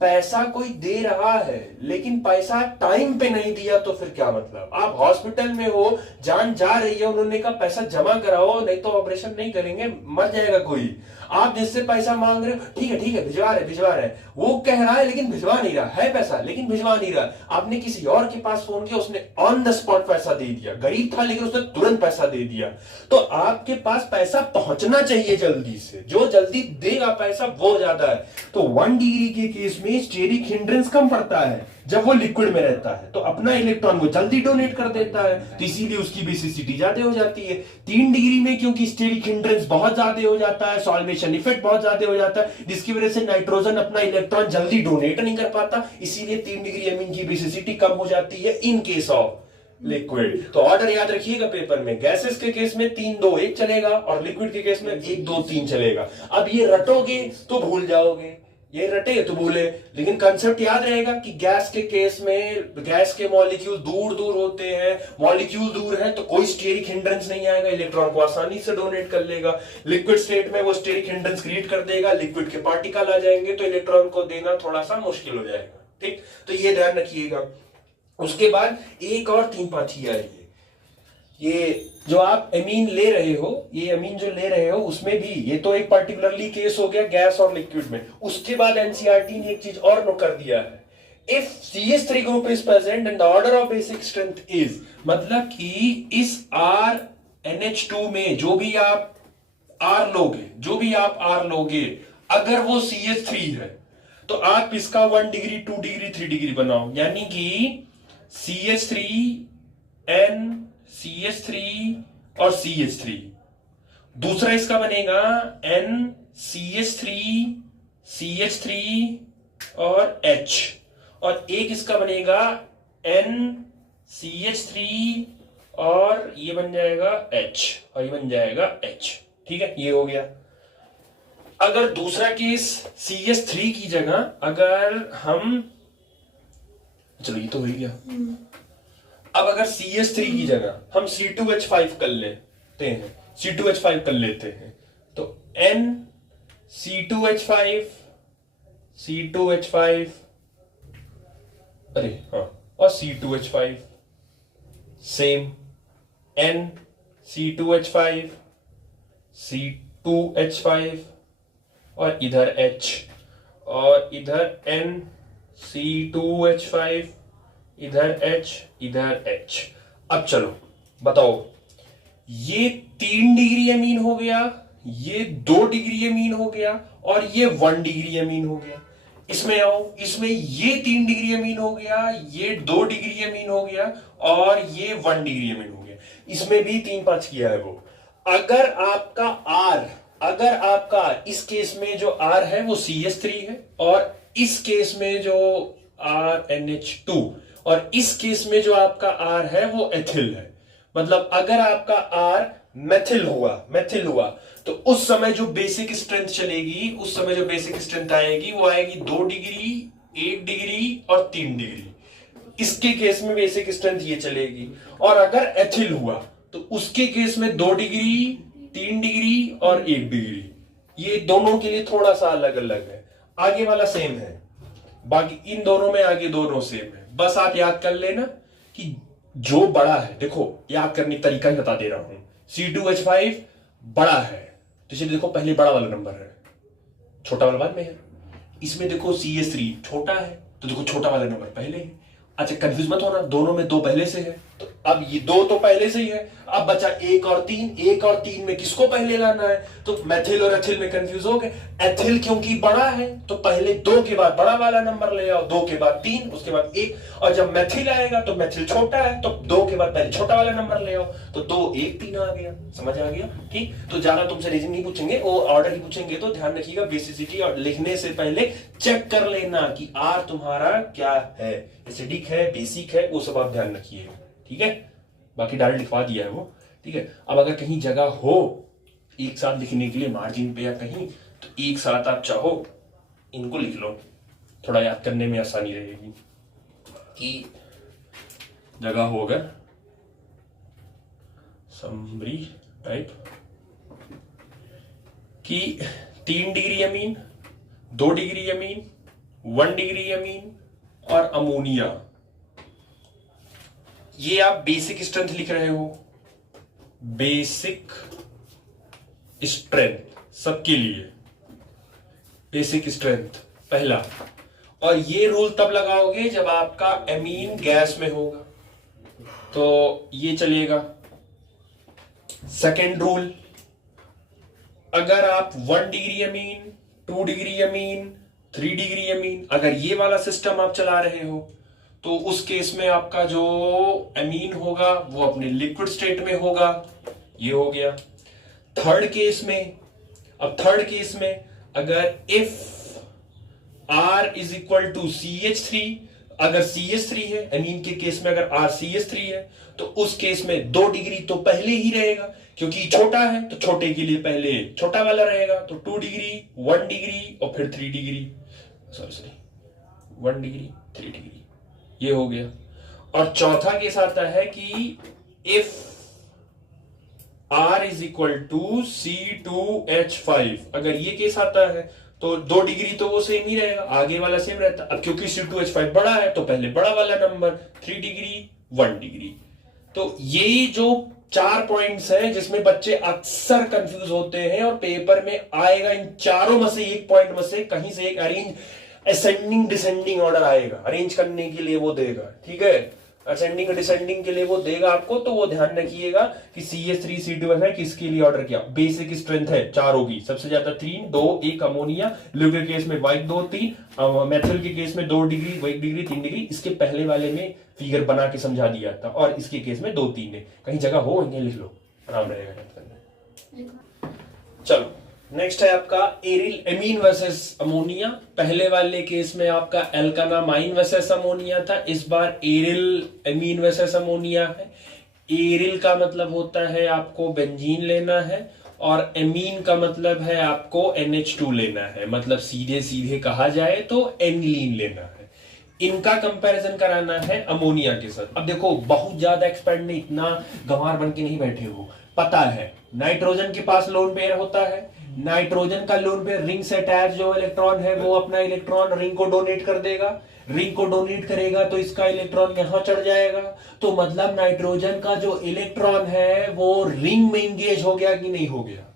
पैसा कोई दे रहा है लेकिन पैसा टाइम पे नहीं दिया तो फिर क्या मतलब। आप हॉस्पिटल में हो, जान जा रही है, उन्होंने कहा पैसा जमा कराओ नहीं तो ऑपरेशन नहीं करेंगे, मर जाएगा कोई। आप जिससे पैसा मांग रहे हो, ठीक है भिजवा रहे, वो कह रहा है लेकिन भिजवा नहीं रहा है पैसा, लेकिन भिजवा नहीं रहा। आपने किसी और के पास फोन किया, उसने ऑन द स्पॉट पैसा दे दिया, गरीब था लेकिन उसने तुरंत पैसा दे दिया। तो आपके पास पैसा पहुंचना चाहिए जल्दी से, जो जल्दी देगा पैसा वो ज्यादा है। तो 1 डिग्री के केस में स्टेरिक हिंड्रेंस कम पड़ता है, जब वो लिक्विड में रहता है तो अपना इलेक्ट्रॉन वो जल्दी डोनेट कर देता है, तो इसीलिए उसकी बेसिसिटी ज्यादा हो जाती है। 3 डिग्री में क्योंकि स्टेरिक हिंड्रेंस बहुत ज्यादा हो जाता है, सॉल्वेशन इफेक्ट बहुत ज्यादा हो जाता है, जिसकी वजह से नाइट्रोजन अपना इलेक्ट्रॉन जल्दी डोनेट नहीं कर पाता, इसीलिए 3 डिग्री अमीन की बेसिसिटी कम हो जाती है इन केस ऑफ लिक्विड। तो ऑर्डर याद रखिएगा पेपर में, गैसेस के केस में 3 2 1 चलेगा और लिक्विड के केस में 1 2 3 चलेगा। अब ये रटोगे तो भूल जाओगे, ये रटे तो भूले, लेकिन कंसेप्ट याद रहेगा कि गैस के केस में गैस के मॉलिक्यूल दूर दूर होते हैं, मॉलिक्यूल दूर है तो कोई स्टेरिक हिंड्रेंस नहीं आएगा, इलेक्ट्रॉन को आसानी से डोनेट कर लेगा। लिक्विड स्टेट में वो स्टेरिक हिंड्रेंस क्रिएट कर देगा, लिक्विड के पार्टिकल आ जाएंगे तो इलेक्ट्रॉन को देना थोड़ा सा मुश्किल हो जाएगा। ठीक, तो ये ध्यान रखिएगा। उसके बाद एक और 3 पांची आ रही है, ये जो आप एमीन ले रहे हो, ये एमीन जो ले रहे हो उसमें भी ये तो एक पर्टिकुलरली केस हो गया गैस और लिक्विड में। उसके बाद एनसीईआरटी ने एक चीज और नोट कर दिया है, if CH3 group is present and the order of basic strength is, मतलब कि इस RNH2 में जो भी आप R लोगे, अगर वो CH3 है तो आप इसका 1 डिग्री 2 डिग्री 3 डिग्री बनाओ, यानी कि CH3 N CH3 और CH3। दूसरा इसका बनेगा N CH3 CH3 और H, और एक इसका बनेगा N CH3 और ये बन जाएगा H और ये बन जाएगा H। ठीक है, ये हो गया। अगर दूसरा केस CH3 की जगह अगर हम, चलो ये तो हो गया। अब अगर CH3 की जगह हम C2H5 कर लेते हैं, C2H5 कर लेते हैं, तो N C2H5 अरे हाँ, और C2H5 same, N C2H5 C2H5 और इधर H, और इधर N C2H5 इधर H इधर H। अब चलो बताओ, ये 3 डिग्री अमीन हो गया, ये 2 डिग्री अमीन हो गया और ये 1 डिग्री अमीन हो गया। इसमें आओ, इसमें ये 3 डिग्री अमीन हो गया, ये 2 डिग्री अमीन हो गया और ये 1 डिग्री अमीन हो गया। इसमें भी 3 5 किया है वो। अगर आपका इस केस में जो R है वो CH3 है, और इस केस में जो RNH2, और इस केस में जो आपका R है वो एथिल है, मतलब अगर आपका R मेथिल हुआ तो उस समय जो बेसिक स्ट्रेंथ चलेगी, उस समय जो बेसिक स्ट्रेंथ आएगी वो आएगी 2 डिग्री 1 डिग्री और 3 डिग्री। इसके केस में बेसिक स्ट्रेंथ ये चलेगी। और अगर एथिल हुआ तो उसके केस में 2 डिग्री 3 डिग्री और 1 डिग्री। ये दोनों के लिए थोड़ा सा अलग अलग है, आगे वाला सेम है, बाकी इन दोनों में आगे दोनों सेम है। बस आप याद कर लेना कि जो बड़ा है, देखो याद करने का तरीका ही बता दे रहा हूं, C2H5 बड़ा है तो इसे देखो पहले बड़ा वाला नंबर है, छोटा वाला बाद में है। इसमें देखो CH3 छोटा है तो देखो छोटा वाला नंबर पहले है। अच्छा कंफ्यूज मत होना, दोनों में 2 पहले से है, तो अब ये 2 तो पहले से ही है। अब बचा 1 और 3 में किसको पहले लाना है, तो मेथिल और एथिल में कंफ्यूज हो गए। एथिल क्योंकि बड़ा है तो पहले 2 के बाद बड़ा वाला नंबर ले आओ, 2 के बाद 3, उसके बाद 1, और जब मेथिल आएगा तो मेथिल छोटा है तो 2 के बाद पहले छोटा वाला नंबर ले आओ, तो 2 1 3 आ गया। समझ आ गया? ठीक, तो ज्यादा तुमसे रीजन नहीं पूछेंगे, वो ऑर्डर ही पूछेंगे, तो ध्यान रखिएगा बेसिसिटी और लिखने से पहले चेक कर लेना कि R तुम्हारा क्या है, एसिडिक है बेसिक है, वो सब आप ध्यान रखिएगा। ठीक है, बाकी डायरेक्ट लिखवा दिया है वो। ठीक है, अब अगर कहीं जगह हो एक साथ लिखने के लिए मार्जिन पे या कहीं, तो एक साथ आप चाहो इनको लिख लो, थोड़ा याद करने में आसानी रहेगी। कि जगह हो अगर समरी टाइप कि 3 degree amine, 2 degree amine, 1 degree amine और अमोनिया, ये आप बेसिक स्ट्रेंथ लिख रहे हो, बेसिक स्ट्रेंथ सबके लिए बेसिक स्ट्रेंथ पहला। और ये रूल तब लगाओगे जब आपका एमीन गैस में होगा, तो ये चलेगा। सेकेंड रूल, अगर आप 1 degree amine, 2 degree amine, 3 degree amine, अगर ये वाला सिस्टम आप चला रहे हो तो उस केस में आपका जो एमीन होगा वो अपने लिक्विड स्टेट में होगा, ये हो गया। थर्ड केस में अगर if R is equal to CH3, अगर CH3 है एमीन के केस में, अगर R CH3 है तो उस केस में 2 डिग्री तो पहले ही रहेगा, क्योंकि छोटा है तो छोटे के लिए पहले छोटा वाला रहेगा, तो 2 डिग्री 1 डिग्री और फिर 3 डिग्री, सॉरी 1 डिग्री 3 डिग्री, ये हो गया। और चौथा केस आता है कि if R is equal to C2H5, अगर ये केस आता है तो 2 डिग्री तो वो सेम ही रहेगा, आगे वाला सेम रहता। अब क्योंकि C2H5 बड़ा है तो पहले बड़ा वाला नंबर 3 डिग्री 1 डिग्री। तो ये जो 4 पॉइंट्स हैं जिसमें बच्चे अक्सर कंफ्यूज होते हैं और पेपर में आएगा, इन चारों में से एक पॉइंट में से कहीं से एक अरेंज असेंडिंग डिसेंडिंग ऑर्डर आएगा, अरेंज करने के लिए वो देगा, ठीक है, असेंडिंग डिसेंडिंग के लिए वो देगा आपको। तो वो ध्यान रखिएगा कि CH3 C2H है किसके लिए ऑर्डर किया। बेसिक स्ट्रेंथ है चारों की, सबसे ज्यादा 3 2 1 अमोनिया, लिक्विड के केस में 1 2 3, मेथल के केस में 2 डिग्री 1 डिग्री 3 डिग्री। इसके पहले वाले में फिगर बना के समझा दिया था, और इसके केस में 2 3 है, कहीं जगह हो इन्हें लिख लो, आराम रहेगा। चलो नेक्स्ट है आपका एरिल एमीन वर्सेस अमोनिया। पहले वाले केस में आपका एल्कानामाइन वर्सेस अमोनिया था, इस बार एरिल एमीन वर्सेस अमोनिया है। एरिल का मतलब होता है आपको बेंजीन लेना है, और एमीन का मतलब है आपको NH2 लेना है, मतलब सीधे सीधे कहा जाए तो एनिलीन लेना है। इनका कंपैरिजन कराना है अमोनिया के साथ। अब देखो बहुत ज्यादा एक्सपर्ट ने इतना गंवार बन के नहीं बैठे हो, पता है नाइट्रोजन के पास लोन पेयर होता है, नाइट्रोजन का लोन पेयर रिंग से अटैच जो इलेक्ट्रॉन है वो अपना इलेक्ट्रॉन रिंग को डोनेट कर देगा, रिंग को डोनेट करेगा तो इसका इलेक्ट्रॉन यहां चढ़ जाएगा, तो मतलब नाइट्रोजन का जो इलेक्ट्रॉन है वो रिंग में इंगेज हो गया कि नहीं हो गया।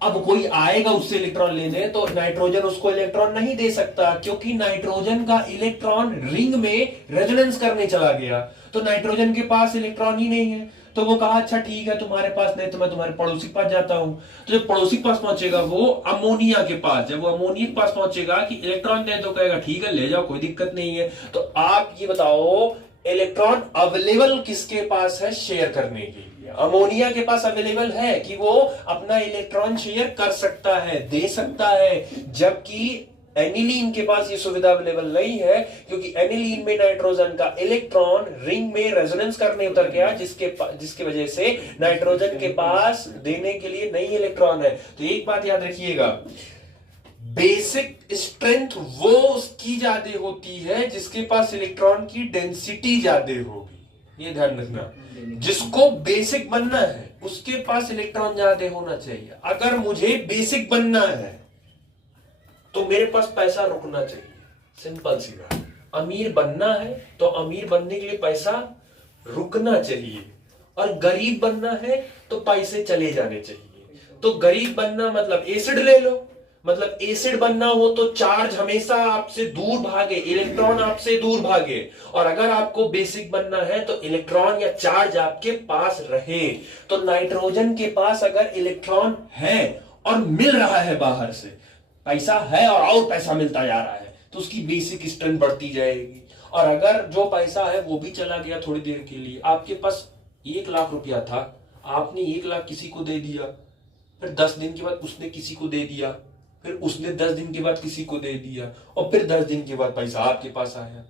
अब कोई आएगा उससे इलेक्ट्रॉन लेने तो नाइट्रोजन उसको इलेक्ट्रॉन नहीं दे सकता, क्योंकि नाइट्रोजन का इलेक्ट्रॉन रिंग में रेजोनेंस करने चला गया, तो नाइट्रोजन के पास इलेक्ट्रॉन ही नहीं है। तो वो कहा अच्छा ठीक है तुम्हारे पास नहीं तो मैं तुम्हारे पड़ोसी के पास जाता हूं। तो जब पड़ोसी के पास पहुंचेगा वो अमोनिया के पास, जब वो अमोनिया के पास पहुंचेगा कि इलेक्ट्रॉन दे, तो कहेगा ठीक है ले जाओ कोई दिक्कत नहीं है। तो आप ये बताओ इलेक्ट्रॉन अवेलेबल किसके पास है शेयर करने के लिए? अमोनिया के पास अवेलेबल है कि वो अपना इलेक्ट्रॉन शेयर कर सकता है, दे सकता है, जबकि एनिलीन के पास ये सुविधा अवेलेबल नहीं है, क्योंकि एनिलीन में नाइट्रोजन का इलेक्ट्रॉन रिंग में रेजोनेंस करने उतर गया, जिसके वजह से नाइट्रोजन के पास देने के लिए नहीं इलेक्ट्रॉन है। तो एक बात याद रखिएगा, बेसिक स्ट्रेंथ वो उसकी ज्यादा होती है जिसके पास इलेक्ट्रॉन की डेंसिटी ज्यादा होगी, ये ध्यान रखना। जिसको बेसिक बनना है उसके पास इलेक्ट्रॉन ज्यादा होना चाहिए। अगर मुझे बेसिक बनना है तो मेरे पास पैसा रुकना चाहिए, सिंपल सी बात। अमीर बनना है तो अमीर बनने के लिए पैसा रुकना चाहिए, और गरीब बनना है तो पैसे चले जाने चाहिए। तो गरीब बनना मतलब एसिड ले लो, मतलब एसिड बनना हो तो चार्ज हमेशा आपसे दूर भागे, इलेक्ट्रॉन आपसे दूर भागे, और अगर आपको बेसिक बनना है तो इलेक्ट्रॉन या चार्ज आपके पास रहे। तो नाइट्रोजन के पास अगर इलेक्ट्रॉन है और मिल रहा है बाहर से, पैसा है और पैसा मिलता जा रहा है, तो उसकी बेसिक स्ट्रेंथ बढ़ती जाएगी। और अगर जो पैसा है वो भी चला गया थोड़ी देर के लिए, आपके पास 1 लाख रुपया था, आपने 1 लाख किसी को दे दिया, फिर 10 दिन के बाद उसने किसी को दे दिया, फिर उसने 10 दिन के बाद किसी को दे दिया, और फिर 10 दिन के बाद पैसा आपके पास आया।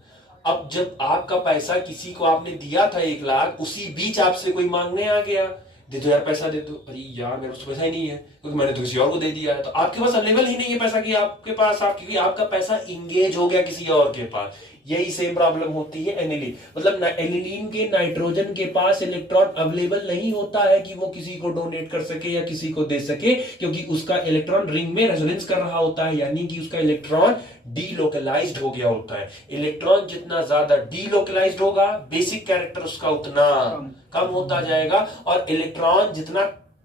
अब जब आपका पैसा किसी को आपने दिया था 1 लाख, उसी बीच आपसे कोई मांगने आ गया, दे दो यार पैसा दे दो, अरे यार मेरे पास पैसा ही नहीं है क्योंकि मैंने तो किसी और को दे दिया है। तो आपके पास अवेलेबल ही नहीं है पैसा कि आपके पास क्योंकि आपका पैसा इंगेज हो गया किसी और के पास। यही सेम प्रॉब्लम होती है एनिलीन, मतलब एनिलीन के नाइट्रोजन के पास इलेक्ट्रॉन अवेलेबल नहीं होता है कि वो किसी को डोनेट कर सके या किसी को दे सके, क्योंकि उसका इलेक्ट्रॉन रिंग में रेजोनेंस कर रहा होता है, यानी कि उसका इलेक्ट्रॉन डीलोकलाइज्ड हो गया होता है। इलेक्ट्रॉन जितना ज्यादा डीलोकलाइज्ड होगा, बेसिक कैरेक्टर उसका उतना कम होता जाएगा, और इलेक्ट्रॉन जितना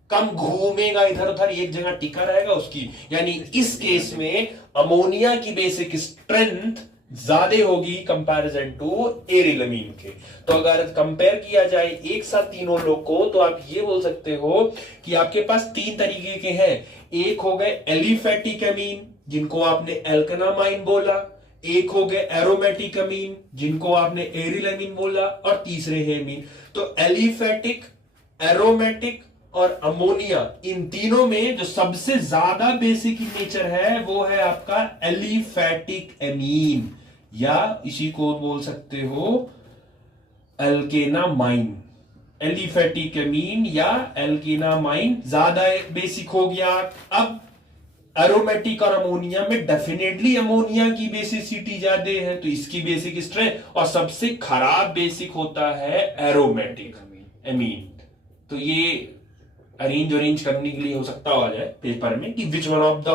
कम घूमेगा इधर उधर, एक जगह टिका रहेगा उसकी, यानी इस केस में अमोनिया की बेसिक स्ट्रेंथ ज्यादा होगी कंपैरिजन टू एरिलमीन के। तो अगर कंपेयर किया जाए एक साथ तीनों लोग को, तो आप ये बोल सकते हो कि आपके पास 3 तरीके के हैं। एक हो गए एलिफेटिक एमीन, जिनको आपने एल्कानामाइन बोला, एक हो गए एरोमेटिक अमीन जिनको आपने एरिल अमीन बोला, और तीसरे है अमीन। तो एलिफेटिक, एरोमेटिक और अमोनिया, इन तीनों में जो सबसे ज्यादा बेसिक नेचर है वो है आपका एलिफेटिक अमीन, या इसी को बोल सकते हो एल्केनामाइन। एलिफेटिक अमीन या एल्केनामाइन ज्यादा बेसिक हो गया। अब एरोमेटिक और अमोनिया में डेफिनेटली अमोनिया की बेसिसिटी ज्यादा है, तो इसकी बेसिक स्ट्रेंथ, और सबसे खराब बेसिक होता है एरोमेटिक अमीन। तो ये अरेंज करने के लिए हो सकता आ जाए पेपर में कि which one of the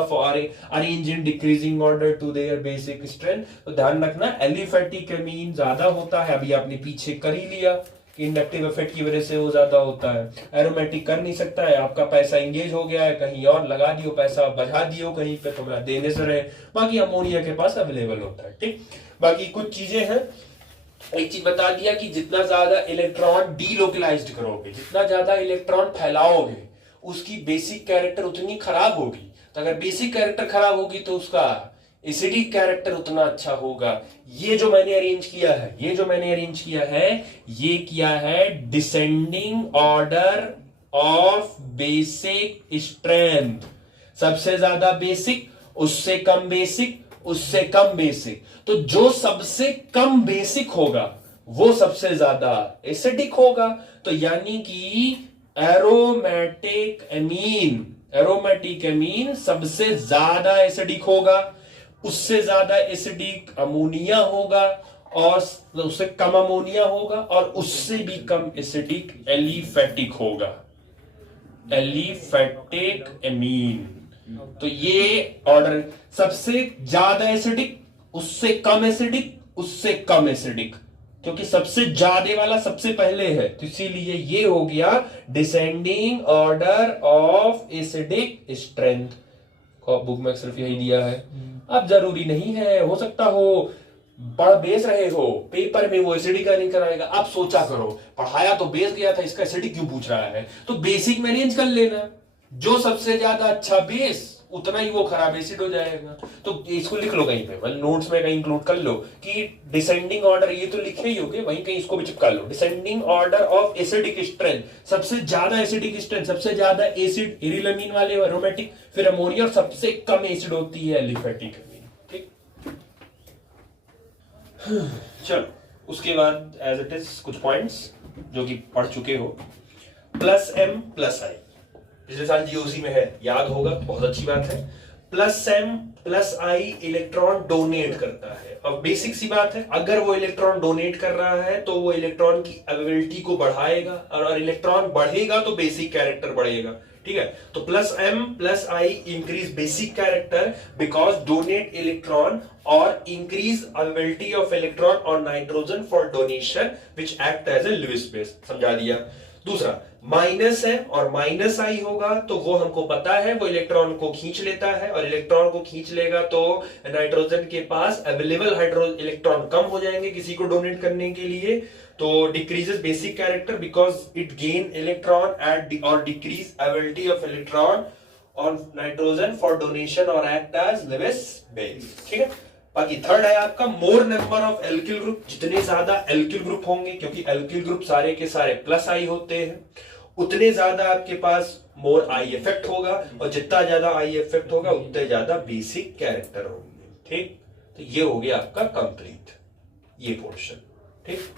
arrange in decreasing order to their basic strength. तो ध्यान रखना एलिफेटिक अमीन ज्यादा होता है, अभी आपने पीछे कर ही लिया कि इंडक्टिव इफेक्ट की वजह से वो ज्यादा होता है। एरोमेटिक कर नहीं सकता है, आपका पैसा इंगेज हो गया है, कहीं और लगा दियो पैसा, बजा दियो कहीं पे, तो मैं देने से रहे। बाकी अमोनिया के पास अवेलेबल होता है। ठीक, बाकी कुछ चीजें हैं। एक चीज बता दिया कि जितना ज्यादा इलेक्ट्रॉन डीलोकलाइज्ड करोगे, जितना ज्यादा इलेक्ट्रॉन फैलाओगे, उसकी बेसिक कैरेक्टर उतनी खराब होगी। तो अगर बेसिक कैरेक्टर खराब होगी तो उसका एसिडिक कैरेक्टर उतना अच्छा होगा। ये जो मैंने अरेंज किया है, ये किया है descending order of basic strength. सबसे ज्यादा बेसिक, उससे कम बेसिक, उससे कम बेसिक। तो जो सबसे कम बेसिक होगा वो सबसे ज्यादा एसिडिक होगा। तो यानी कि एरोमेटिक अमीन सबसे ज्यादा एसिडिक होगा, उससे ज्यादा एसिडिक अमोनिया होगा, और उससे कम अमोनिया होगा, और उससे भी कम एसिडिक एलिफेटिक होगा, एलिफेटिक अमीन। तो ये ऑर्डर, सबसे ज्यादा एसिडिक, उससे कम एसिडिक, उससे कम एसिडिक, क्योंकि सबसे ज्यादा वाला सबसे पहले है, तो इसीलिए ये हो गया descending order of acidic strength. Book में सिर्फ यही दिया है। अब जरूरी नहीं है, हो सकता हो पढ़ बेस रहे हो, पेपर में वो एसिडिक का नहीं कराएगा। आप सोचा करो, पढ़ाया तो बेस दिया था, इसका एसिडिक क्यों पूछ रहा है? तो बेसिक में अरेंज कर लेना, जो सबसे ज्यादा अच्छा बेस उतना ही वो खराब एसिड हो जाएगा। तो इसको लिख लो कहीं पे, मतलब नोट्स में कहीं इंक्लूड कर लो कि डिसेंडिंग ऑर्डर, ये तो लिखे ही होगे, वहीं कहीं इसको भी चिपका लो। Descending order of acidic strength, सबसे ज्यादा एसिडिक स्ट्रेंथ, सबसे ज्यादा एसिड एरिल अमीन वाले एरोमेटिक, फिर अमोनिया, और सबसे कम एसिड होती है एलिफेटिक अमीन। ठीक, चलो उसके बाद एज इट इज कुछ पॉइंट्स जो कि पढ़ चुके हो। प्लस एम प्लस आई पिछले साल जीओसी में है, याद होगा, बहुत अच्छी बात है। प्लस एम प्लस आई इलेक्ट्रॉन डोनेट करता है। अब बेसिक सी बात है, अगर वो इलेक्ट्रॉन डोनेट कर रहा है तो वो इलेक्ट्रॉन की अवेलेबिलिटी को बढ़ाएगा, और इलेक्ट्रॉन बढ़ेगा तो बेसिक कैरेक्टर बढ़ेगा। ठीक है, तो plus M plus I increase basic character because donate electron और इंक्रीज अवेलेबिलिटी ऑफ इलेक्ट्रॉन और nitrogen for donation which act as a Lewis base. समझा दिया। दूसरा माइनस है और माइनस आई होगा, तो वो हमको पता है वो इलेक्ट्रॉन को खींच लेता है, और इलेक्ट्रॉन को खींच लेगा तो नाइट्रोजन के पास अवेलेबल हाइड्रोजन इलेक्ट्रॉन कम हो जाएंगे किसी को डोनेट करने के लिए। तो decreases basic character because it gain electron at और decrease availability of electron on nitrogen for donation और एक्ट एज लुईस बेस। ठीक है, बाकी थर्ड है आपका more number of alkyl group. जितने ज्यादा एल्किल ग्रुप होंगे, क्योंकि एल्किल ग्रुप सारे के सारे प्लस आई होते हैं, उतने ज्यादा आपके पास मोर आई इफेक्ट होगा, और जितना ज्यादा आई इफेक्ट होगा उतने ज्यादा बेसिक कैरेक्टर होंगे। ठीक, तो ये हो गया आपका कंप्लीट ये पोर्शन। ठीक।